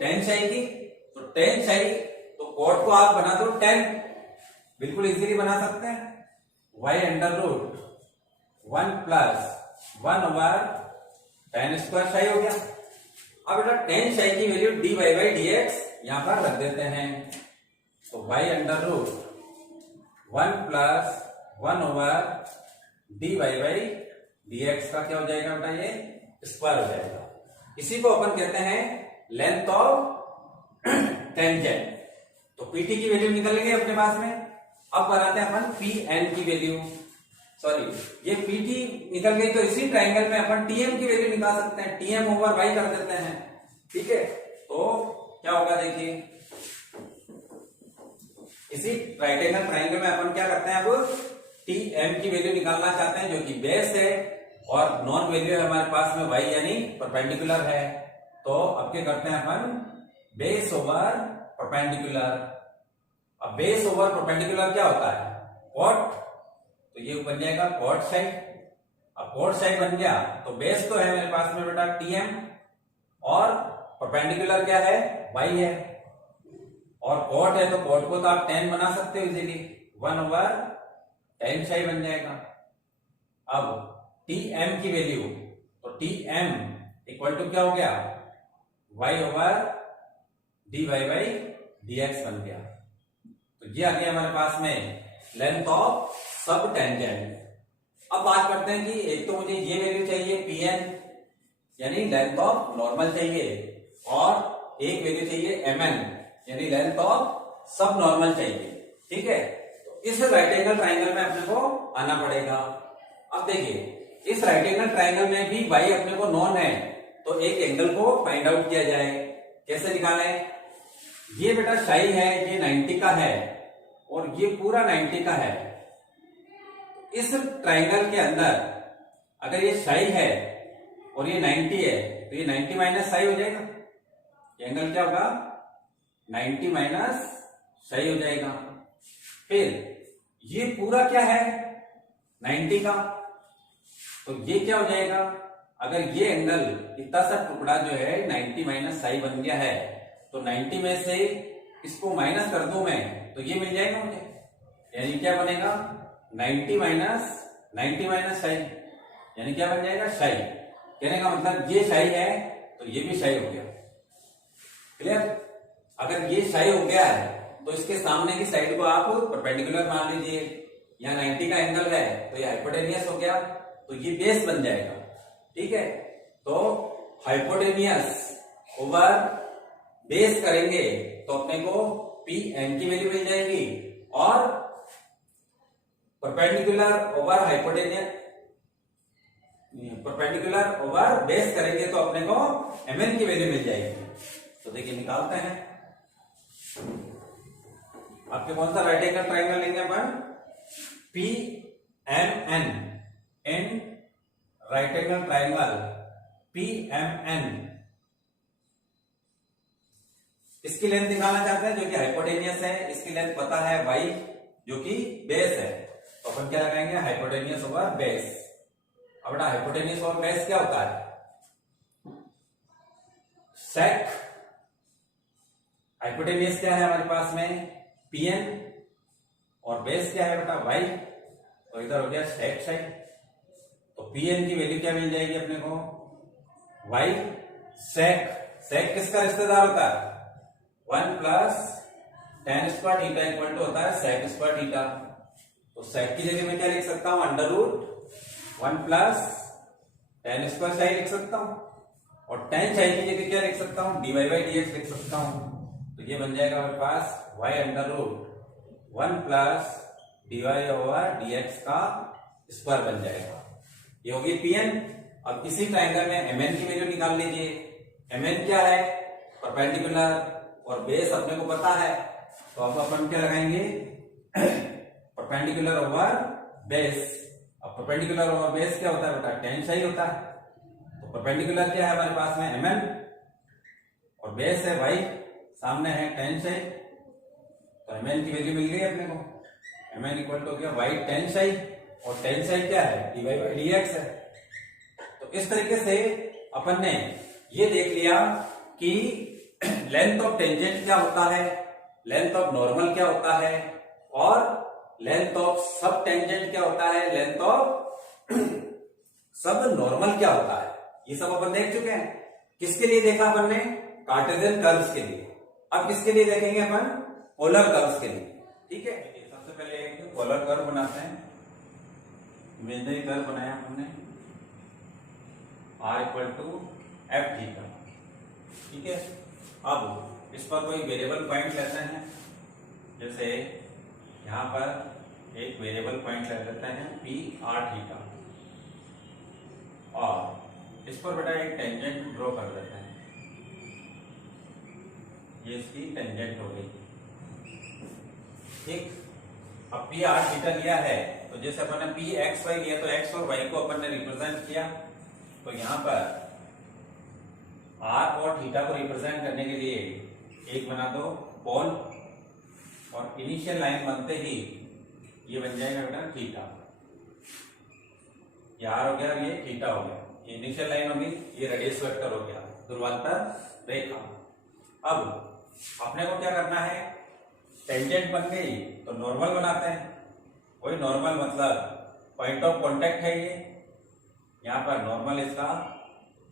tan साई की। तो tan साई, तो कोट को आप बना दो 10, बिल्कुल इजीली बना सकते हैं, y under root 1 plus 1 over tan square psi हो गया। अब बेटा tan साई की वैल्यू dy बाई dx यहां पर रख देते हैं, तो y under root 1 plus 1 over dy by dx का क्या हो जाएगा बेटा, ये स्क्वायर हो जाएगा। इसी को अपन कहते हैं लेंथ ऑफ टेंजेंट। तो PT की वैल्यू निकल गई अपने पास में। अब बनाते हैं अपन PN की वैल्यू, सॉरी ये PT निकल गई, तो इसी ट्राइंगल में अपन TM की वैल्यू निकाल सकते हैं, TM ओवर y कर देते हैं, ठीक है। तो क्या होगा देखिए, इसी राइट एंगल ट्राइंगल में अपन क्या करते हैं, अब TM की वैल्यू निकालना चाहते हैं, जो कि बेस है, और नॉन वैल्यू है हमारे पास में y यानी परपेंडिकुलर है। तो अब क्या करते हैं अपन, बेस ओवर परपेंडिकुलर। अब बेस ओवर परपेंडिकुलर क्या होता है, कॉट, तो ये बन जाएगा कॉट साई। अब कॉट साई बन गया, तो बेस तो है मेरे पास में बेटा TM, और परपेंडिकुलर क्या है, y है, और कॉट है तो कॉट को तो आप tan बना सकते हो इजीली, 1 ओवर tan साई बन जाएगा। अब TM की वैल्यू, तो TM इक्वल टू क्या हो गया, y over dy by dx बन गया। तो ये आ गया हमारे पास में लेंथ ऑफ सब टेंजेंट। अब बात करते हैं कि एक तो मुझे ये वैल्यू चाहिए PN यानी लेंथ ऑफ नॉर्मल चाहिए, और एक वैल्यू चाहिए MN यानी लेंथ ऑफ सब नॉर्मल चाहिए, ठीक है। तो इस राइट एंगल ट्राइंगल में अपने को आना पड़ेगा। अब देखिए इस राइट एंगल ट्राइंगल में भी y अपने को नॉन है, तो एक एंगल को फाइंड आउट किया जाए। कैसे निकालें, ये बेटा साई है, ये 90 का है, और ये पूरा 90 का है। इस ट्राइंगल के अंदर अगर ये साई है और ये 90 है, तो ये 90 माइनस साई हो जाएगा, एंगल क्या होगा, 90 माइनस साई हो जाएगा। फिर ये पूरा क्या है, 90 का, तो ये क्या हो जाएगा, अगर ये एंगल इतना सा टुकड़ा जो है 90 माइनस साई बन गया है, तो 90 में से इसको माइनस कर दूं मैं, तो ये मिल जाएगा मुझे, यानी क्या बनेगा 90 माइनस साई, यानी क्या बन जाएगा साई। कहने का मतलब ये साई है तो ये भी साई हो गया। क्लियर। अगर ये साई हो गया है तो इसके सामने की साइड को आप परपेंडिकुलर मान लीजिए, यहाँ 90 का एंगल है तो ये हाइपोटेनियस हो गया, तो ये बेस बन जाएगा, ठीक है। तो हाइपोटेनियस ओवर बेस करेंगे तो अपने को PN की वैल्यू मिल जाएगी, और perpendicular over hypotenuse, perpendicular over base करेंगे तो अपने को mn की वैल्यू मिल जाएगी। तो देखिए निकालते हैं। आपके कौन सा राइट एंगल ट्राइंगल लेंगे अपन? P M N in right angle triangle P M N. इसकी लेंथ दिखाना चाहते हैं जो कि हाइपोटेनियस है, इसकी लेंथ पता है y जो कि बेस है, तो अपन क्या लगाएंगे? Hypotenuse over base. अब बेटा हाइपोटेनियस ओवर बेस क्या होता है? सेक हाइपोटेनियस क्या है हमारे पास में? Pn और बेस क्या है बेटा? y। तो इधर हो गया सेक साइड, तो Pn की वैल्यू क्या मिल जाएगी अपने को? y सेक। सेक किसका रिश्तेदार होता है? 1 plus tan square theta equal to होता है सेक स्क्वायर थीटा। तो सेक की जगह मैं क्या लिख सकता हूं? Under root 1 plus tan square psi लिख सकता हूं, और tan साई की जगह क्या लिख सकता हूं? dy बाई dx लिख सकता हूं। तो ये बन जाएगा हमारे पास y under root 1 plus dy over dx का स्क्वायर बन जाएगा। ये होगी Pn। अब इसी ट्रायंगल में mn की वैल्यू निकाल लीजिए। mn क्या है? परपेंडिकुलर और बेस अपने को पता है, तो अब अपन क्या लगाएंगे? Perpendicular over base. अब परपेंडिकुलर ओवर बेस क्या होता है बेटा? tan साई होता है। तो परपेंडिकुलर क्या है हमारे पास में? mn और बेस है y, सामने है tan साई, तो mn की वैल्यू मिल गई अपने को। mn इक्वल टू क्या? y tan साई, और tan साई क्या है? dy बाई dx है। तो इस तरीके से अपन ने ये देख लिया कि लेंथ ऑफ टेंजेंट क्या होता है, लेंथ ऑफ नॉर्मल क्या होता है, और लेंथ ऑफ सब टेंजेंट क्या होता है, लेंथ ऑफ सब नॉर्मल क्या होता है। ये सब अपन देख चुके हैं। किसके लिए देखा अपन ने? कार्टेशियन कर्व्स के लिए। अब किसके लिए देखेंगे अपन? पोलर कर्व्स के लिए। ठीक है, सबसे पहले एक पोलर कर्व बनाते हैं। इमेजिनरी कर्व बनाया हमने r equal to F theta. ठीक है, अब इस पर कोई वेरिएबल पॉइंट लेते हैं, जैसे यहां पर एक वेरिएबल पॉइंट ले लेते हैं पी आर थीटा, और इस पर बेटा एक टेंजेंट ड्रॉ कर देते हैं। ये इसकी टेंजेंट हो गई। ठीक, अब पी आर थीटा लिया है, तो जैसे अपन ने पी एक्स वाई लिया, तो एक्स और वाई को अपन ने रिप्रेजेंट किया। तो यहां पर आर और थीटा को रिप्रेजेंट करने के लिए एक बना दो पोल, और इनिशियल लाइन बनते ही ये बन जाएगा बेटा थीटा। ये आर हो गया, ये थीटा हो गया, ये इनिशियल लाइन होगी, ये रेडियस वेक्टर हो गया, ध्रुवांतर रेखा। अब अपने को क्या करना है? टेंजेंट बन गई तो नॉर्मल बनाते हैं। वही नॉर्मल मतलब पॉइंट ऑफ कांटेक्ट है ये, यहां पर नॉर्मल इसका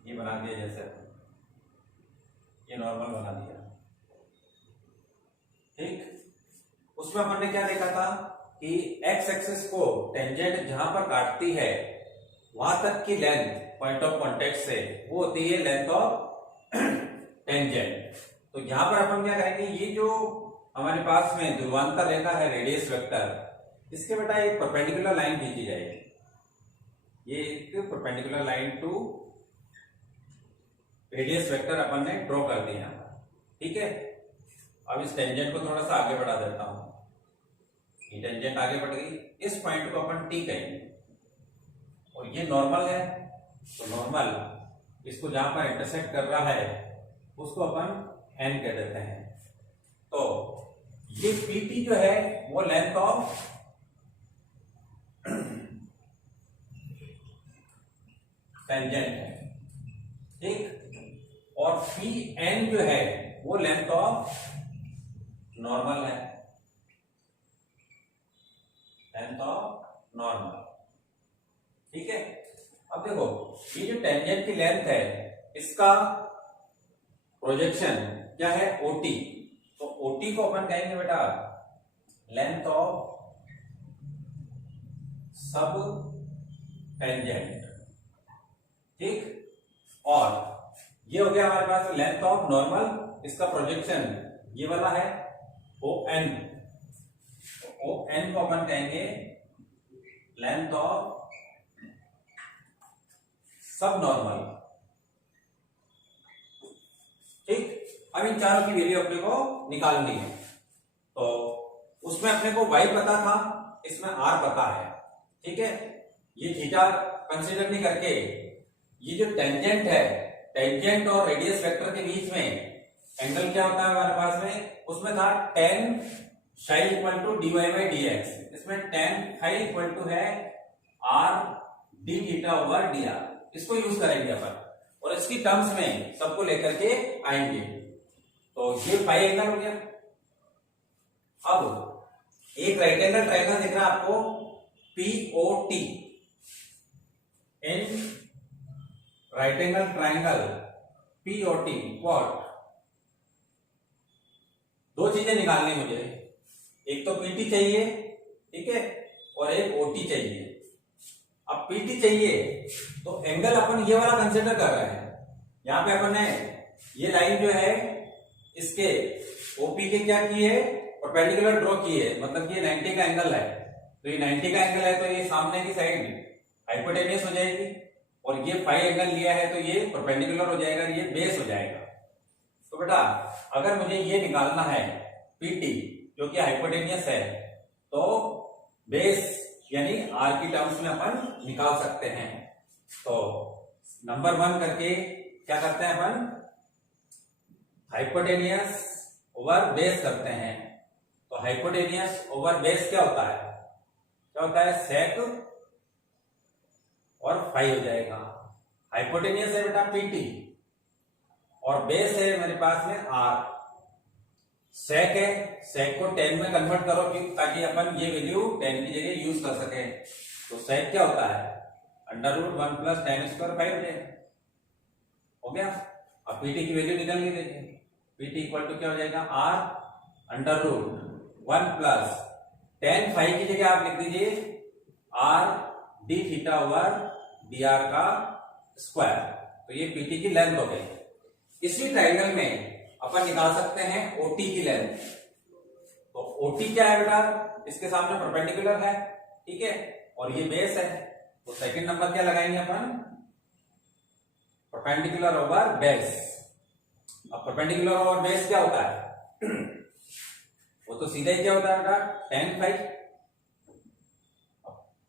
ये बना दिया, जैसे ये नॉर्मल बना दिया। ठीक, उसमें हमने क्या देखा था कि एक्स एक्सिस को टेंजेंट जहां पर काटती है वहां तक की लेंथ पॉइंट ऑफ कांटेक्ट से वो होती है लेंथ ऑफ टेंजेंट। तो यहां पर अपन क्या करेंगे? ये जो हमारे पास में ध्रुवांतर रेखा है रेडियस वेक्टर, इसके बेटा एक परपेंडिकुलर लाइन खींची जाएगी। ये एक perpendicular line to radius vector अपन ने ड्रॉ कर दिया। ठीक है, अब इस टेंजेंट को थोड़ा सा आगे बढ़ा देता हूं। ये टेंजेंट आगे बढ़ गई, इस पॉइंट को अपन टी कहेंगे, और ये नॉर्मल है, तो नॉर्मल इसको जहां पर इंटरसेक्ट कर रहा है उसको अपन एन कह देते हैं। तो ये पीटी जो है वो लेंथ ऑफ टेंजेंट है। ठीक, और पी एन जो है वो लेंथ ऑफ नॉर्मल है, लेंथ ऑफ नॉर्मल। ठीक है, अब देखो ये जो टेंजेंट की लेंथ है इसका प्रोजेक्शन क्या है? ओटी। तो ओटी को अपन कहेंगे बेटा लेंथ ऑफ सब टेंजेंट। ठीक, और ये हो गया हमारे पास लेंथ ऑफ नॉर्मल, इसका प्रोजेक्शन ये वाला है ओ एन। ओ एन को अपन कहेंगे लेंथ ऑफ सब नॉर्मल। ठीक, अब इन चारों की वैल्यू अपने को निकालनी है। तो उसमें अपने को y पता था, इसमें r पता है। ठीक है, ये थीटा कंसीडर नहीं करके ये जो टेंजेंट है, टेंजेंट और रेडियस वेक्टर के बीच में एंगल क्या होता है हमारे पास में, उसमें था tan phi equal to dy by dx। इसमें tan phi इक्वल टू है r d theta over dr। इसको यूज करेंगे अपन और इसकी टर्म्स में सबको लेकर के आएंगे। तो ये फाई एंगल हो गया। अब एक राइट एंगल ट्रायंगल दिख रहा है आपको POT, in right angle triangle POT what, दो चीजें निकालनी मुझे, एक तो PT चाहिए, ठीक है, और एक OT चाहिए। अब PT चाहिए तो एंगल अपन ये वाला कंसिडर कर रहे हैं। यहां पे अपन ने ये लाइन जो है इसके OP के क्या की है, परपेंडिकुलर ड्रॉ की है, मतलब ये 90 का एंगल है। तो ये 90 का एंगल है तो ये सामने की साइड हाइपोटेनियस हो जाएगी, और ये फाई एंगल लिया है तो ये परपेंडिकुलर हो जाएगा, ये बेस हो जाएगा। तो बेटा अगर मुझे ये निकालना है PT जो कि हाइपोटेनियस है, तो बेस यानी r की टर्म्स में अपन निकाल सकते हैं। तो नंबर 1 करके क्या करते हैं अपन, हाइपोटेनियस ओवर बेस करते हैं। तो हाइपोटेनियस ओवर बेस क्या होता है, क्या होता है, सेक और फाई हो जाएगा। हाइपोटेनियस है बेटा PT और बेस है मेरे पास में r। सेक है, सेक को tan में कन्वर्ट करो ताकि अपन ये वैल्यू tan की जगह यूज कर सके। तो सेक क्या होता है, √1 प्लस tan स्क्वायर फाई हो जाएगा, हो गया। अब PT की वैल्यू निकल के देखिए, PT इक्वल टू क्या हो जाएगा, r √1 प्लस tan फाई की जगह आप लिख दीजिए r d theta over dr का स्क्वायर। तो ये PT की लेंथ हो गई। इसी ट्रायंगल में अपन निकाल सकते हैं OT की लेंथ। तो OT क्या है बेटा, इसके सामने परपेंडिकुलर है, ठीक है, और ये बेस है। तो सेकंड नंबर क्या लगाएंगे अपन, परपेंडिकुलर ओवर बेस। अब परपेंडिकुलर ओवर बेस क्या होता है वो तो सीधा ही क्या होता है बेटा, tan फाई।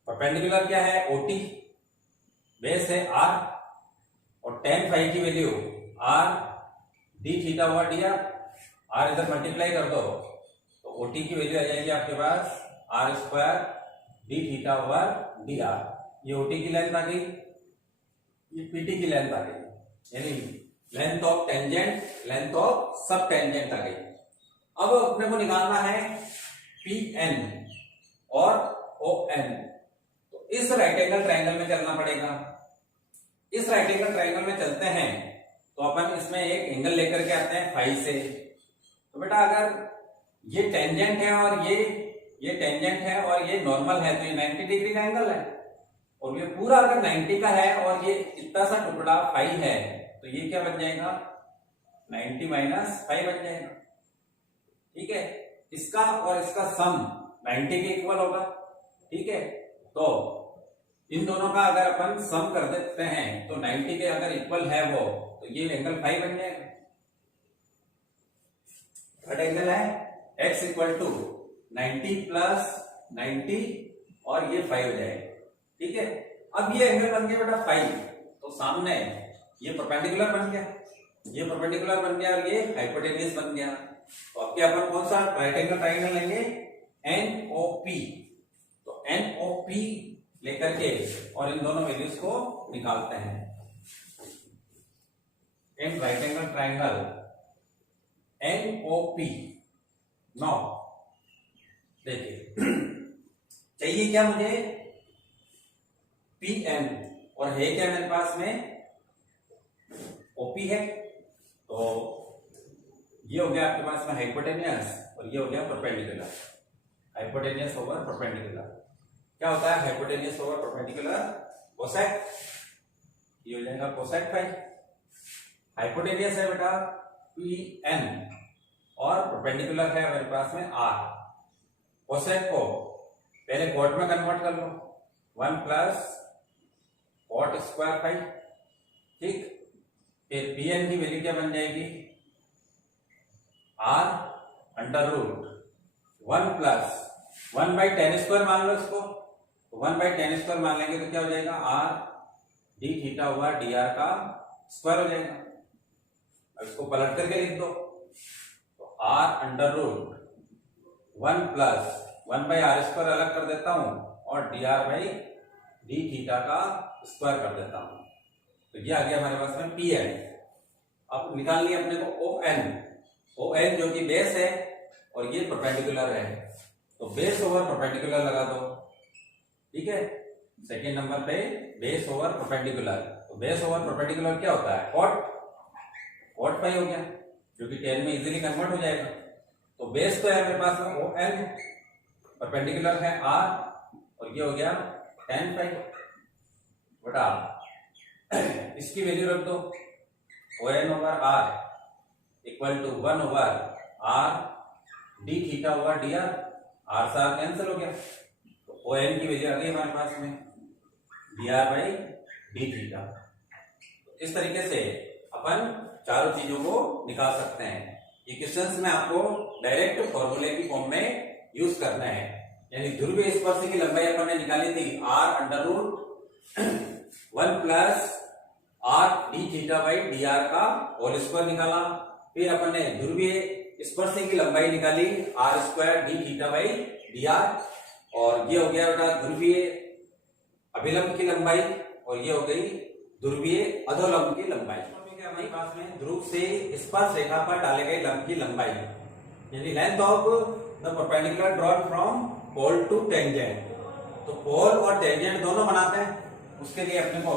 परपेंडिकुलर क्या है, OT, बेस है r, और tan फाई की value r d theta over dr। r इधर मल्टीप्लाई कर दो तो OT की वैल्यू आ जाएगी आपके पास r square d theta over dr। ये OT की लेंथ आ गई, ये PT की लेंथ आ गई, यानी length of tangent, length of सब टेंजेंट आ गई। अब अपने को निकालना है PN और ON। तो इस राइट एंगल ट्रायंगल में चलना पड़ेगा। इस राइट एंगल ट्रायंगल में चलते हैं तो अपन इसमें एक एंगल लेकर के आते हैं फाई से। तो बेटा अगर ये टेंजेंट है और ये टेंजेंट है और ये नॉर्मल है तो ये 90 डिग्री का एंगल है, और ये पूरा अगर 90 का है और ये इतना सा टुकड़ा फाई है तो ये क्या बन जाएगा, 90 माइनस फाई बन जाएगा। ठीक है, इसका और इसका सम 90 के इक्वल होगा। ठीक है, तो इन दोनों का अगर अपन सम कर देते हैं तो 90 के अगर इक्वल है वो, तो ये एंगल फाई बन जाएगा। थर्ड एंगल है x इक्वल टू 90 प्लस 90 और ये फाई हो जाएगा। ठीक है, अब ये एंगल बन गया बेटा फाई, तो सामने ये परपेंडिकुलर बन गया, ये परपेंडिकुलर बन गया और ये हाइपोटेनियस बन गया। तो अब क्या अपन कौन सा राइट एंगल ट्रायंगल लेंगे, NOP। तो NOP लेकर के और इन दोनों वैल्यूज को निकालते हैं। In right angle triangle NOP। नो देखिए चाहिए क्या मुझे, PN, और है क्या मेरे पास में, OP है। तो ये हो गया आपके पास में हाइपोटेनियस और ये हो गया परपेंडिकुलर। हाइपोटेनियस ओवर परपेंडिकुलर क्या होता है, हाइपोटेनियस ओवर परपेंडिकुलर कोसेक, ये हो जाएगा कोसेक फाई। हाइपोटेनियस है बेटा PN और परपेंडिकुलर है मेरे पास में R। कोसेक को पहले कॉट में कन्वर्ट कर लो, 1 प्लस कॉट स्क्वायर फाई, ठीक। फिर Pn की वैल्यू क्या बन जाएगी, r under root 1 plus 1/tan² मान लो इसको, तो 1/tan² मान लेंगे तो क्या हो जाएगा, r d थीटा हुआ dr का स्क्वायर हो जाएगा। अब इसको पलट करके लिख दो, तो r under root 1 plus 1/r² अलग कर देता हूं और dr/d थीटा का स्क्वायर कर देता हूं, तो ये आ गया हमारे पास में Pn। अब निकालनी है अपने को ON जो कि बेस है और ये परपेंडिकुलर है, तो बेस ओवर परपेंडिकुलर लगा दो, ठीक है। सेकेंड नंबर पे बेस ओवर परपेंडिकुलर, तो बेस ओवर परपेंडिकुलर क्या होता है, कॉट फाई हो गया, जो कि tan में इजीली कन्वर्ट हो जाएगा। तो बेस तो है मेरे पास में ON, परपेंडिकुलर है R, और ये हो गया tan फाई बटा इसकी वैल्यू रख दो, ON over R equal to 1 over R d theta over dr, R से R कैंसिल हो गया, तो ON की वैल्यू आ गई हमारे पास में dr/d थीटा। इस तरीके से अपन चारों चीजों को निकाल सकते हैं। ये क्वेश्चंस में आपको डायरेक्ट फॉर्मूले की फॉर्म में यूज करना है, यानी ध्रुवीय स्पर्श की लंबाई अपन ने निकाली थी r under root 1 plus r d theta by dr का होल स्क्वायर निकाला, फिर अपन ने ध्रुवीय स्पर्श की लंबाई निकाली r² d theta by dr, और ये हो गया बेटा ध्रुवीय अभिलंब की लंबाई, और ये हो गई ध्रुवीय अधोलंब की लंबाई। हमारे पास में ध्रुव से स्पर्श रेखा पर डाले गए लंब की लंबाई, यानी length of the perpendicular drawn from pole to tangent. तो पोल और टेंजेंट दोनों बनाते हैं, उसके लिए अपने को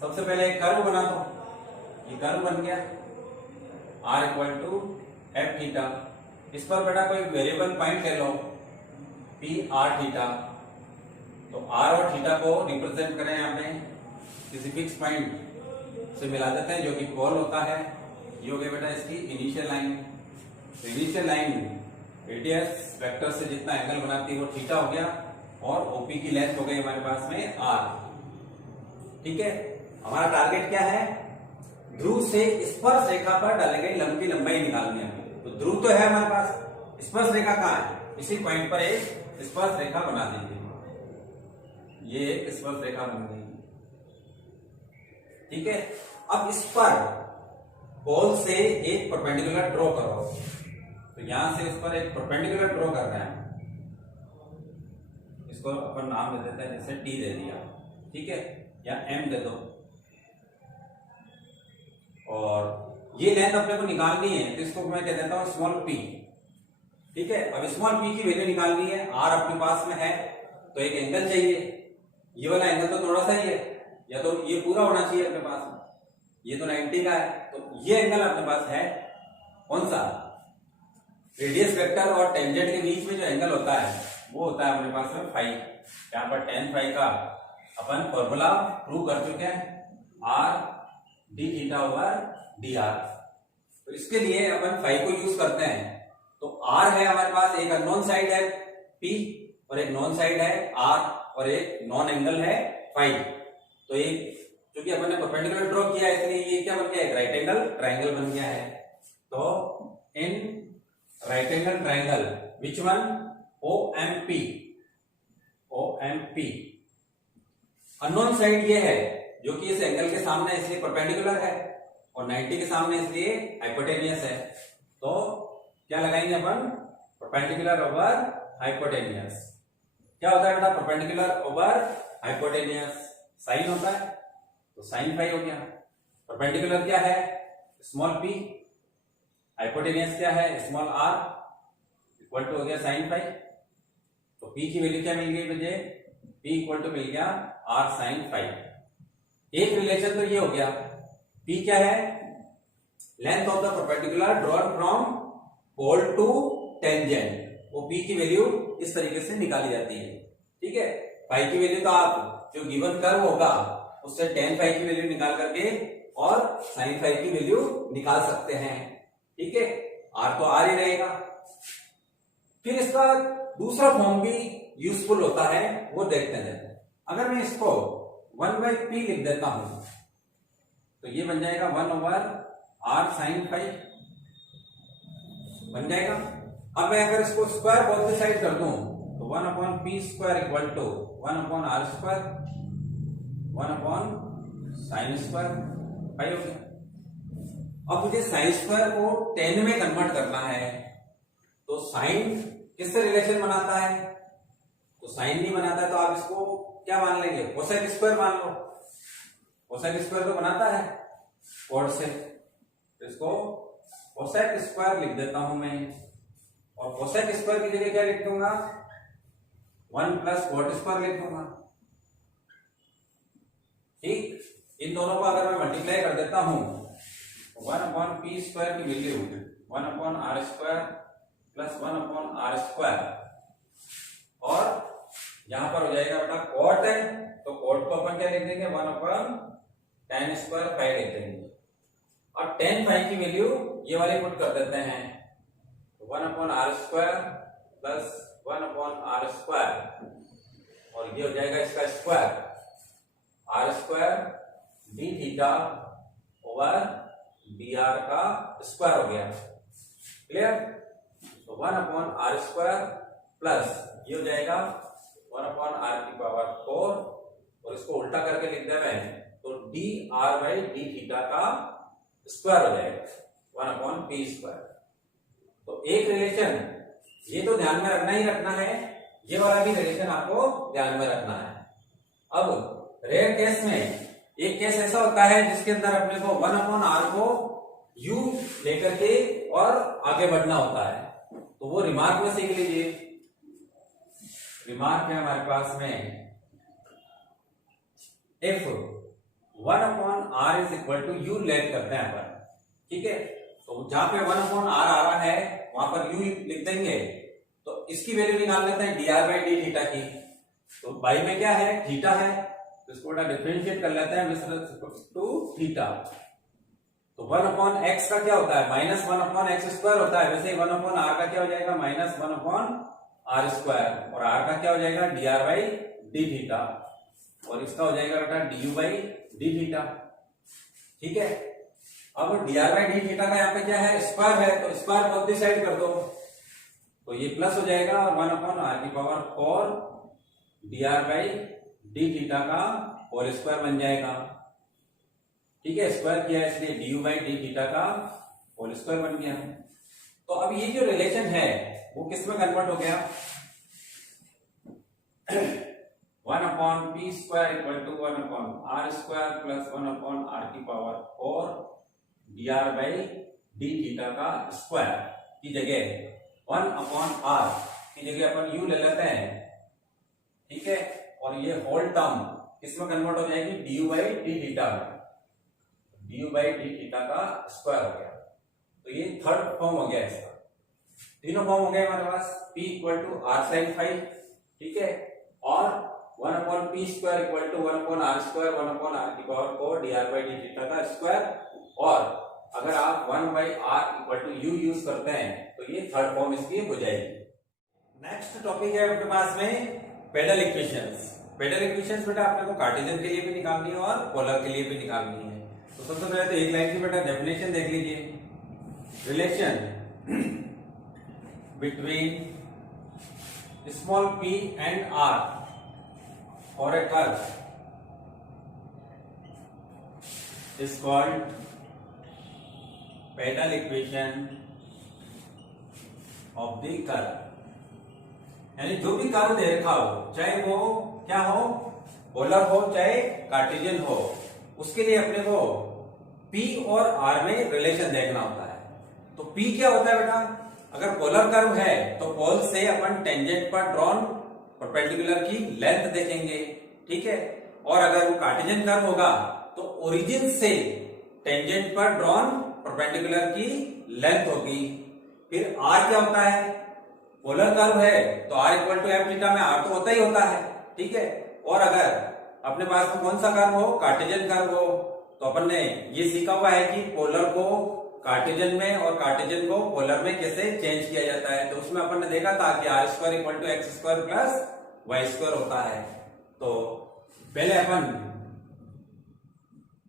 सबसे पहले एक कर्व बना दो, ये कर्व बन गया r equal to f theta. इस पर बेटा कोई वेरिएबल पॉइंट ले लो p r थीटा, तो r और थीटा को रिप्रेजेंट करें यहाँ पे किसी फिक्स पॉइंट से मिला देते हैं, जो कि पोल होता है। ये हो गया बेटा इसकी इनिशियल लाइन, तो इनिशियल लाइन रेडियस वेक्टर से जितना एंगल बनाती है वो थीटा हो गया, और ओपी की लेंथ हो गई हमारे पास में r, ठीक है। हमारा टारगेट क्या है, ध्रुव से स्पर्श रेखा पर डाले गए लंब की लंबाई निकालनी है। तो ध्रुव तो है हमारे पास, स्पर्श रेखा कहाँ है, इसी पॉइंट पर एक स्पर्श रेखा बना दीजिए, ये एक स्पर्श रेखा बन गई, ठीक है। अब इस पर पोल से एक परपेंडिकुलर ड्रॉ करो, तो यहां से उस पर एक परपेंडिकुलर ड्रॉ कर रहे हैं, इसको अपन नाम दे देते हैं, जैसे टी दे दिया, ठीक है, या एम दे दो, और ये लेंथ अपने को निकालनी है, तो इसको मैं कह देता हूं स्मॉल पी, ठीक है। अब स्मॉल पी की वैल्यू निकालनी है, आर अपने पास में है, तो एक एंगल चाहिए, ये वाला एंगल तो थोड़ा सा ही है, या तो ये पूरा होना चाहिए अपने पास में, ये तो 90 का है, तो ये एंगल अपने पास है कौन सा, रेडियस वेक्टर और टेंजेंट के बीच में जो एंगल होता है वो होता है अपने पास में फाई। यहाँ पर tan फाई का अपन फॉर्मूला प्रूव कर चुके हैं, r d theta over dr। तो इसके लिए अपन फाई को यूज करते हैं, तो r है हमारे पास, एक अननोन साइड है p और एक नॉन साइड है r, और एक नॉन एंगल है फाई। तो एक क्योंकि अपन ने परपेंडिकुलर ड्रॉ किया है, इसलिए ये क्या बन गया, एक राइट एंगल ट्राइंगल बन गया है। तो इन right angle triangle which one, OMP, unknown side ये है जो कि इस एंगल के सामने इसलिए परपेंडिकुलर है, और 90 के सामने इसलिए हाइपोटेनियस है। तो क्या लगाएंगे अपन, परपेंडिकुलर ओवर हाइपोटेनियस। क्या होता है बेटा, परपेंडिकुलर ओवर हाइपोटेनियस साइन होता है, तो साइन फाई हो गया। परपेंडिकुलर क्या है, स्मॉल p, हाइपोटेनियस क्या है, स्मॉल r, इक्वल टू हो गया साइन फाई। तो p की वैल्यू क्या मिल गई मुझे, p इक्वल टू मिल गया r साइन फाई। एक रिलेशन तो ये हो गया, p क्या है, length of the perpendicular drawn from pole to tangent, वो p की वैल्यू इस तरीके से निकाली जाती है, ठीक है। फाई की वैल्यू तो आप जो गिवन कर्व होगा उससे tan फाई की वैल्यू निकाल करके और sin फाई की वैल्यू निकाल सकते हैं, ठीक है। r तो r ही रहेगा। फिर इसका दूसरा फॉर्म भी यूजफुल होता है, वो देखते हैं। अगर मैं इसको 1/p लिख देता हूं तो ये बन जाएगा 1/r sin फाई बन जाएगा। अब मैं अगर इसको स्क्वायर बोथ साइड कर दूं तो 1/p square equal to 1/r square 1/sin square phi हो गया। अब मुझे साइन स्क्वायर को tan में कन्वर्ट करना है तो साइन किससे रिलेशन बनाता है? तो साइन नहीं बनाता है तो आप इसको क्या मान लेंगे? कोसेक स्क्वायर मान लो। कोसेक स्क्वायर तो बनाता है कॉट से, तो इसको कोसेक स्क्वायर लिख देता हूं मैं। और कोसेक स्क्वायर की जगह क्या लिख दूंगा? 1 प्लस कॉट स्क्वायर लिख दूंगा। ठीक, इन दोनों को अगर मैं मल्टीप्लाई कर देता हूं 1/p स्क्वायर की value 1/r square plus 1/r square, और यहां पर हो जाएगा बेटा कॉट है तो कॉट को अपन क्या लिख देंगे? 1/tan स्क्वायर फाई लिख देंगे। और tan फाई की वैल्यू ये वाले पुट कर देते हैं 1/r square plus 1/r square, और ये हो जाएगा इसका square r square D theta over dr का स्क्वायर हो गया। क्लियर? तो 1/r स्क्वायर प्लस ये हो जाएगा 1/r की पावर 4, और इसको उल्टा करके लिख दे रहे हैं तो dr/d थीटा का स्क्वायर हो जाएगा 1/p स्क्वायर। तो एक रिलेशन ये तो ध्यान में रखना ही रखना है, ये वाला भी रिलेशन आपको ध्यान में रखना है। अब रेयर केस में एक केस ऐसा होता है जिसके अंदर अपने को 1/r को u लेकर के और आगे बढ़ना होता है, तो वो रिमार्क में सीख लीजिए। रिमार्क है हमारे पास में if 1/r is equal to u let करते हैं अपन, ठीक है, तो जहां पे 1/r आ रहा है वहां पर u लिख देंगे, तो इसकी वैल्यू निकाल लेते हैं dr/d थीटा की। तो बाई में क्या है? थीटा है, तो इसको डिफरेंशिएट कर लेते हैं विद टू थीटा। तो 1/x का क्या होता है? -1/x स्क्वायर होता है, वैसे 1/r का क्या हो जाएगा? -1/r स्क्वायर, और r का क्या हो जाएगा? dr/d थीटा, और इसका हो जाएगा बेटा du/d थीटा। ठीक है, अब dr/d थीटा का यहाँ पे क्या है? स्क्वायर है, तो स्क्वायर बोथ साइड कर दो, तो ये प्लस हो जाएगा, और 1/r की पावर 4 dr/d थीटा का होल स्क्वायर बन जाएगा। ठीक है, स्क्वायर किया है इसलिए du/d थीटा का होल स्क्वायर बन गया। तो अब ये जो रिलेशन है वो किस में कन्वर्ट हो गया? 1/p square equal to 1/r square plus 1/r की पावर 4 dr/d थीटा का स्क्वायर की जगह 1/r की जगह अपन u ले लेते हैं। ठीक है, और ये होल टर्म किसमें कन्वर्ट हो जाएगी? du/d थीटा में, du/d थीटा का स्क्वायर हो गया। तो ये थर्ड फॉर्म हो गया इसका। तीनों फॉर्म हो गए हमारे पास, p equal to r sin phi, ठीक है, और 1/p square equal to 1/r square 1/r की पावर 4 dr/d थीटा का स्क्वायर, और अगर आप 1/r equal to u use करते हैं तो ये थर्ड फॉर्म इसकी हो जाएगी। नेक्स्ट टॉपिक है अपने पास में पेडल इक्वेशंस। पेडल इक्वेशंस बेटा आपने को कार्टेशियन के लिए भी निकालनी है और पोलर के लिए भी निकालनी है। तो सबसे पहले तो एक लाइन की बेटा डेफिनेशन देख लीजिए। Relation between small p and r और a curve is called pedal equation of the curve. यानी जो भी कर्व दे रखा हो, चाहे वो क्या हो, पोलर हो चाहे कार्टेशियन हो, उसके लिए अपने को P और R में रिलेशन देखना होता है। तो P क्या होता है बेटा? अगर पोलर कर्व है तो पोल से अपन टेंजेंट पर ड्रॉन परपेंडिकुलर की लेंथ देखेंगे, ठीक है, और अगर वो कार्टेशियन कर्व होगा तो ओरिजिन से टेंजेंट पर ड्रॉन परपेंडिकुलर की लेंथ होगी। फिर R क्या होता है? पोलर कर्व है तो R equal to F theta में R तो होता ही होता है, ठीक है, और अगर अपने पास में कौन सा कर्व हो? कार्टेशियन कर्व हो, तो अपन ने ये सीखा हुआ है कि पोलर को कार्टेशियन में और कार्टेशियन को पोलर में कैसे चेंज किया जाता है। तो उसमें अपन ने देखा था कि r² equal to x² plus y² होता है। तो पहले अपन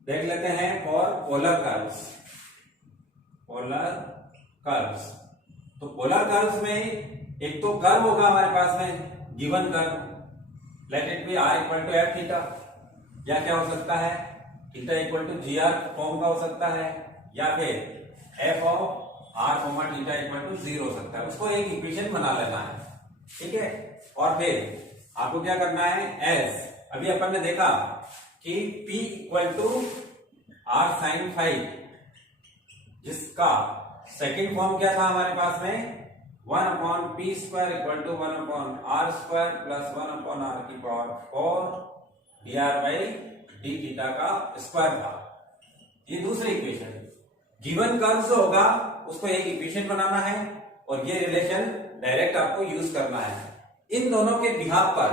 देख लेते हैं for polar curves. Polar curves, तो पोलर कर्व्स में एक तो कर्व होगा हमारे पास में given curve, let it be r equal to F theta, या क्या हो सकता है theta equal to g r form का हो सकता है, या फिर f of r comma theta equal to 0 हो सकता है। उसको एक इक्वेशन बना लेना है, ठीक है। और फिर आपको क्या करना है, एज अभी अपन ने देखा कि P equal to R sine five, जिसका सेकेंड फॉर्म क्या था हमारे पास में 1 upon P square equal to 1 upon are square plus 1 upon are की power 4 D R by D theta का स्क्वायर था। ये दूसरी इक्वेशन। गिवन कर्व जो होगा उसको एक इक्वेशन बनाना है और ये रिलेशन डायरेक्ट आपको यूज करना है। इन दोनों के बिहाफ पर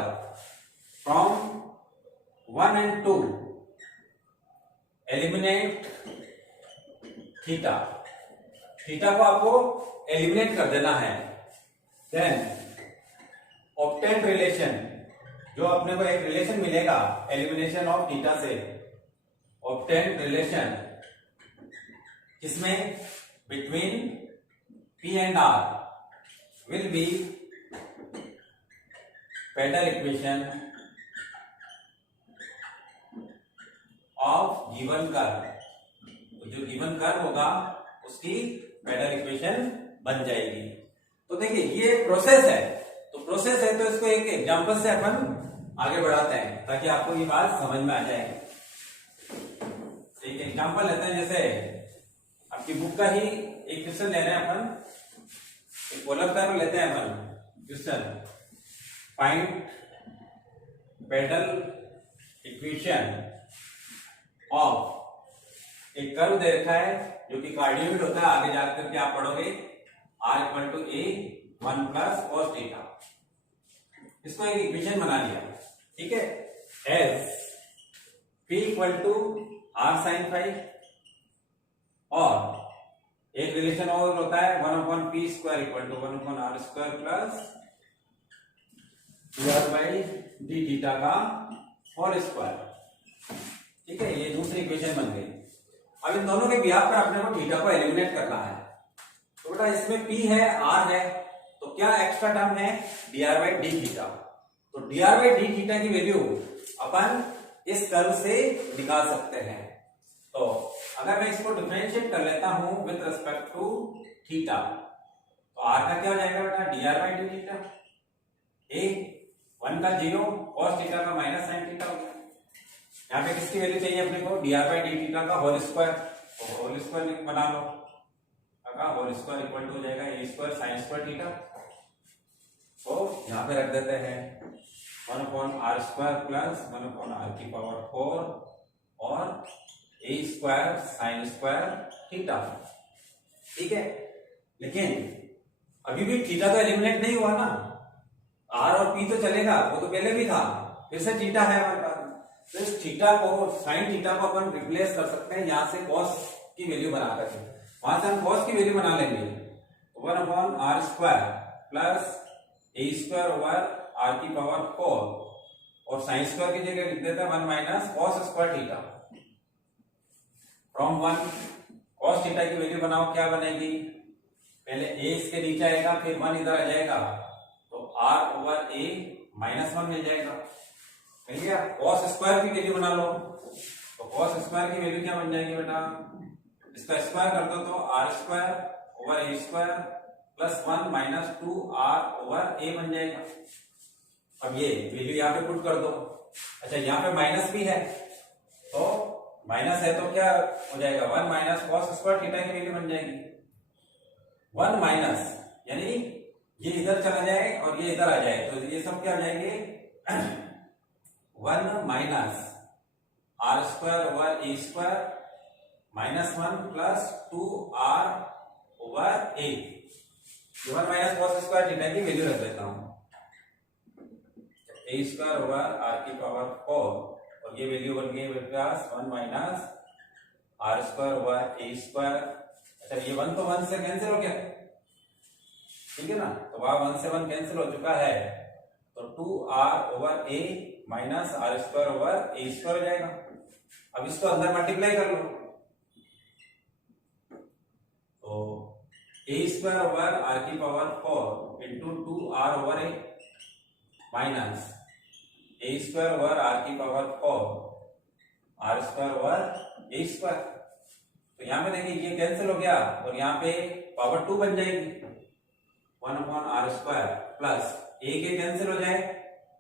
from 1 and 2 eliminate theta, theta को आपको एलिमिनेट कर देना है। देन ऑब्टेन रिलेशन, जो अपने को एक रिलेशन मिलेगा एलिमिनेशन ऑफ थीटा से, ऑब्टेन रिलेशन इसमें between P and R will be pedal equation of given curve. तो जो गिवन कर्व होगा उसकी पेडल इक्वेशन बन जाएगी। तो देखिए ये प्रोसेस है, तो प्रोसेस है तो इसको एक एग्जांपल से अपन आगे बढ़ाते हैं ताकि आपको ये बात समझ में आ जाए। एक एग्जांपल लेते हैं, जैसे आपकी बुक का ही एक क्वेश्चन ले रहे हैं अपन, एक पोलर कर्व लेते हैं अपन। Question find pedal equation of, एक कर्व दे रखा है जो कि कार्डियोइड होता है, आगे जाकर के आप पढ़ोगे r equal to a 1 plus cos theta. इसको एक इक्वेशन बना लिया, ठीक है। As p equal to r sine phi, और एक रिलेशन और होता है 1 upon P square equal to 1 upon are square plus d by D theta का होल स्क्वायर, ठीक है। ये दूसरी इक्वेशन बन गई। अब इन दोनों के बिहाफ पर अपने को थीटा को एलिमिनेट करना है। तो बेटा इसमें P है, R है, तो क्या एक्स्ट्रा टर्म है dr बाई डी थीटा। तो dr बाई डी थीटा की वैल्यू अपन इस कर्व से निकाल सकते हैं। तो अगर मैं इसको डिफरेंशिएट कर लेता हूं विद रिस्पेक्ट टू थीटा, तो R का क्या हो जाएगा बेटा dr बाई डी थीटा, ए 1 का 0 cos थीटा का माइनस साइन थीटा हो गया। यहाँ पे किसकी वैल्यू चाहिए अपने को, dr बाई डी थीटा का होल स्क्वायर, तो होल स्क्वायर बना लो, होल स्क्वायर इक्वल टू हो जाएगा a square sine square theta. तो यहाँ पे रख देते हैं 1 upon are square plus 1 upon are की पावर 4 और a square sine square theta, ठीक है। लेकिन अभी भी थीटा तो एलिमिनेट नहीं हुआ ना, आर और पी तो चलेगा, वो तो पहले भी था, फिर से थीटा है हमारे पास। तो इस थीटा को, साइन थीटा को अपन रिप्लेस कर सकते हैं यहाँ से कॉस की वैल्यू बना करके। वहां से हम कॉस की वैल्यू बना लेंगे, 1 upon are square plus a square over are की पावर 4 और साइन स्क्वायर की जगह लिख देते हैं 1 minus cos square theta. From 1 cos theta की वैल्यू बनाओ, क्या बनेगी, पहले ए इसके नीचे आएगा, फिर 1 इधर आ जाएगा, तो आर ओवर ए माइनस 1 मिल जाएगा। मिल गया। कॉस स्क्वायर की वैल्यू बना लो, तो कॉस स्क्वायर की वैल्यू क्या बन जाएगी बेटा, इसका स्क्वायर कर दो तो R square over A square plus 1 minus 2 are over A बन जाएगा। अब ये वैल्यू यहाँ पे पुट कर दो। अच्छा यहाँ पे माइनस भी है, तो माइनस है तो क्या हो जाएगा 1 माइनस कॉस स्क्वायर थीटा की वैल्यू बन जाएगी 1 माइनस, यानी ये इधर चला जाए और ये इधर आ जाए, तो ये सब क्या हो जाएंगे 1 minus are square over A square minus 1 plus 2 are over a. 1 minus cos square theta की वैल्यू रख देता हूं, ए स्क्वायर ओवर आर की पावर 4 और ये वैल्यू बन गई मेरे पास 1 minus are square over A square. अच्छा ये 1 तो 1 से कैंसिल हो गया, ठीक है ना, तो वहां 1 से 1 कैंसिल हो चुका है, तो 2 are over A minus are square over A square हो जाएगा। अब इसको अंदर मल्टीप्लाई कर लो, तो ए स्क्वायर ओवर आर की power 4 into 2r over A minus A square over are की पावर 4 आर स्क्वायर ओवर ए स्क्वायर। तो यहां पे देखिए ये कैंसिल हो गया और यहाँ पे पावर 2 बन जाएगी 1 अपॉन आर स्क्वायर प्लस ए के कैंसिल हो जाए,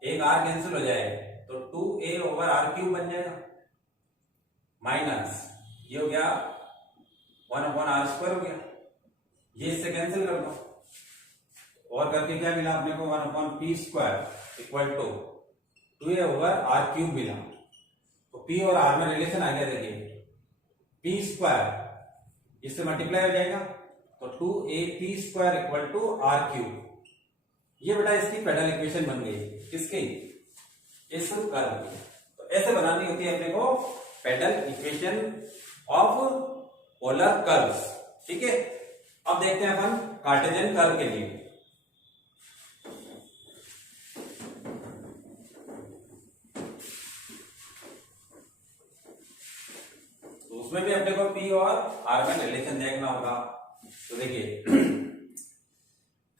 एक आर कैंसिल हो जाए तो 2a ओवर आर क्यूब बन जाएगा माइनस ये हो गया 1 अपॉन आर स्क्वायर हो गया, ये इससे कैंसिल कर दो और करके क्या मिला अपने को 1 upon P square equal to 2a over r cube मिला। तो p और r में रिलेशन आ गया, देखिए p स्क्वायर इससे मल्टीप्लाई हो जाएगा तो 2ap square equal to r cube. ये बेटा इसकी पेडल इक्वेशन बन गई, किसकी, इस कर्व की। तो ऐसे बनानी होती है अपने को pedal equation of polar curves, ठीक है। अब देखते हैं अपन कार्टेशियन कर्व के लिए। तो उसमें भी अपने को पी और आर का रिलेशन देखना होगा। तो देखिए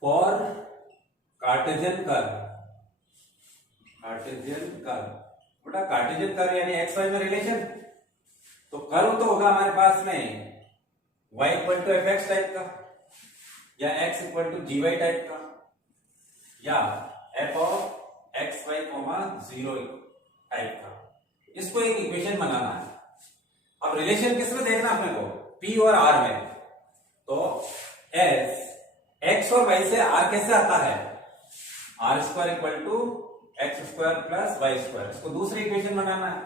for Cartesian curve, Cartesian curve बेटा कार्टेशियन कर्व यानी एक्स वाई में रिलेशन। तो कर्व तो होगा हमारे पास में y equal to F x type का या x equal to g y type का या f of x y comma 0 type का। इसको एक इक्वेशन बनाना है। अब रिलेशन किसमें देखना अपने को, p और r में। तो s x और y से r कैसे आता है, r square equal to x square plus y square, इसको दूसरी इक्वेशन बनाना है।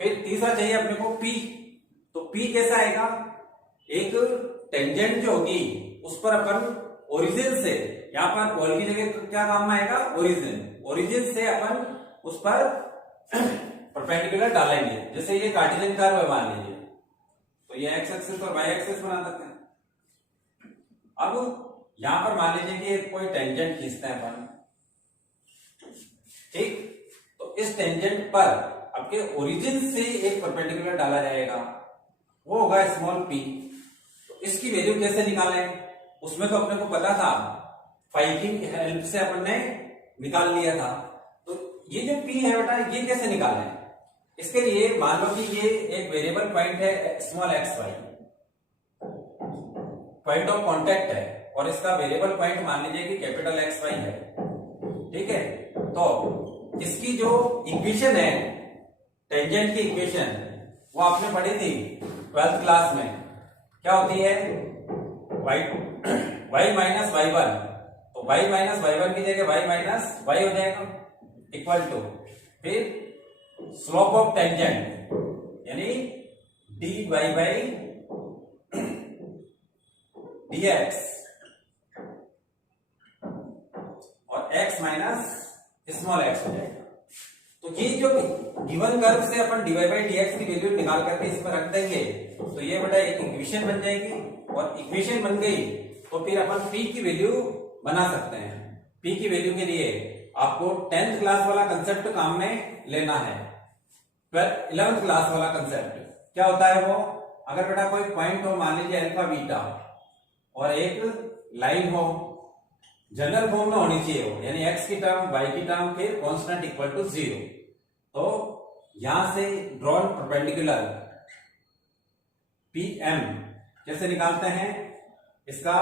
फिर तीसरा चाहिए अपने को p। तो p कैसा आएगा, एक टेंजेंट जो होगी उस पर अपन ओरिजिन से, यहां पर पोल की जगह क्या काम में आएगा, ओरिजिन, ओरिजिन से अपन उस पर परपेंडिकुलर डालेंगे। जैसे ये कार्टेशियन कर्व है मान लीजिए, तो ये एक्स एक्सिस और वाई एक्सिस बना देते हैं। अब यहां पर मान लीजिए कि कोई टेंजेंट खींचते हैं अपन, ठीक। तो इस टेंजेंट पर आपके ओरिजिन से एक परपेंडिकुलर डाला जाएगा, वो होगा स्मॉल p। तो इसकी वैल्यू कैसे निकालें, उसमें तो अपने को पता था, फाई की हेल्प से अपन ने निकाल लिया था। तो ये जो p है बेटा ये कैसे निकालें, इसके लिए मान लो कि ये एक वेरिएबल पॉइंट है small x y, point of contact है, और इसका वेरिएबल पॉइंट मान लीजिए कि कैपिटल एक्स वाई है, ठीक है। तो इसकी जो इक्वेशन है टेंजेंट की इक्वेशन वो आपने पढ़ी थी 12th क्लास में, क्या होती है, y माइनस वाई वन। तो y माइनस वाई वन की जगह y माइनस वाई हो जाएगा इक्वल टू फिर स्लोप ऑफ टेंजेंट यानी dy बाई dx और x माइनस स्मॉल x हो जाएगा। तो ये जो गिवन कर्व से अपन dy बाई dx की वैल्यू निकाल करके इस पर रख देंगे, तो ये बेटा एक इक्वेशन बन जाएगी। और इक्वेशन बन गई तो फिर अपन p की वैल्यू बना सकते हैं। p की वैल्यू के लिए आपको 10th क्लास वाला कंसेप्ट काम में लेना है। 11th क्लास वाला कंसेप्ट क्या होता है वो, अगर बेटा कोई पॉइंट हो, मान लीजिए अल्फा बीटा, और एक लाइन हो, जनरल फॉर्म में होनी चाहिए वो, यानी x की टर्म y की टर्म फिर कांस्टेंट इक्वल टू 0। तो यहां से ड्रॉन परपेंडिकुलर PM कैसे निकालते हैं, इसका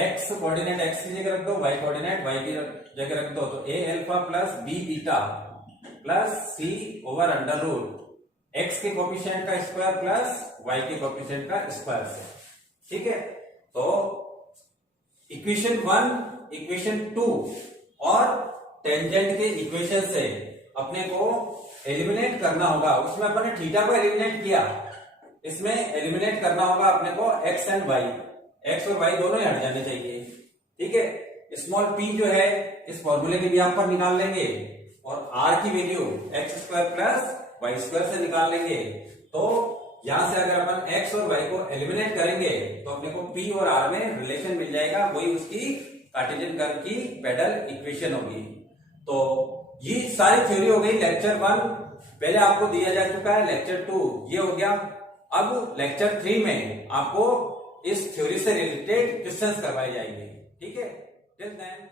x कोऑर्डिनेट x की जगह रख दो, y कोऑर्डिनेट y की जगह रख दो। तो a alpha plus b beta plus c over under root x के कोफिशिएंट का स्क्वायर प्लस y के कोफिशिएंट का स्क्वायर से, ठीक है। तो इक्वेशन 1, इक्वेशन 2 और टेंजेंट के इक्वेशन से अपने को एलिमिनेट करना होगा। उसमें अपने थीटा को एलिमिनेट किया, इसमें एलिमिनेट करना होगा अपने को x एंड y, x और y दोनों ही हट जाने चाहिए, ठीक है। स्मॉल p जो है इस फॉर्मूले के भी आप पर निकाल लेंगे और r की value x square plus y square से निकाल लेंगे। तो यहां से अगर अपन x और y को एलिमिनेट करेंगे तो अपने को p और r में रिलेशन मिल जाएगा, वही उसकी कार्टेशियन कर्व की पेडल इक्वेशन होगी। तो ये सारी थ्योरी हो गई लेक्चर 1 पहले आपको दिया जा चुका है, लेक्चर 2 ये हो गया। अब लेक्चर 3 में आपको इस थ्योरी से रिलेटेड क्वेश्चंस करवाए जाएंगे। ठीक है, टिल देन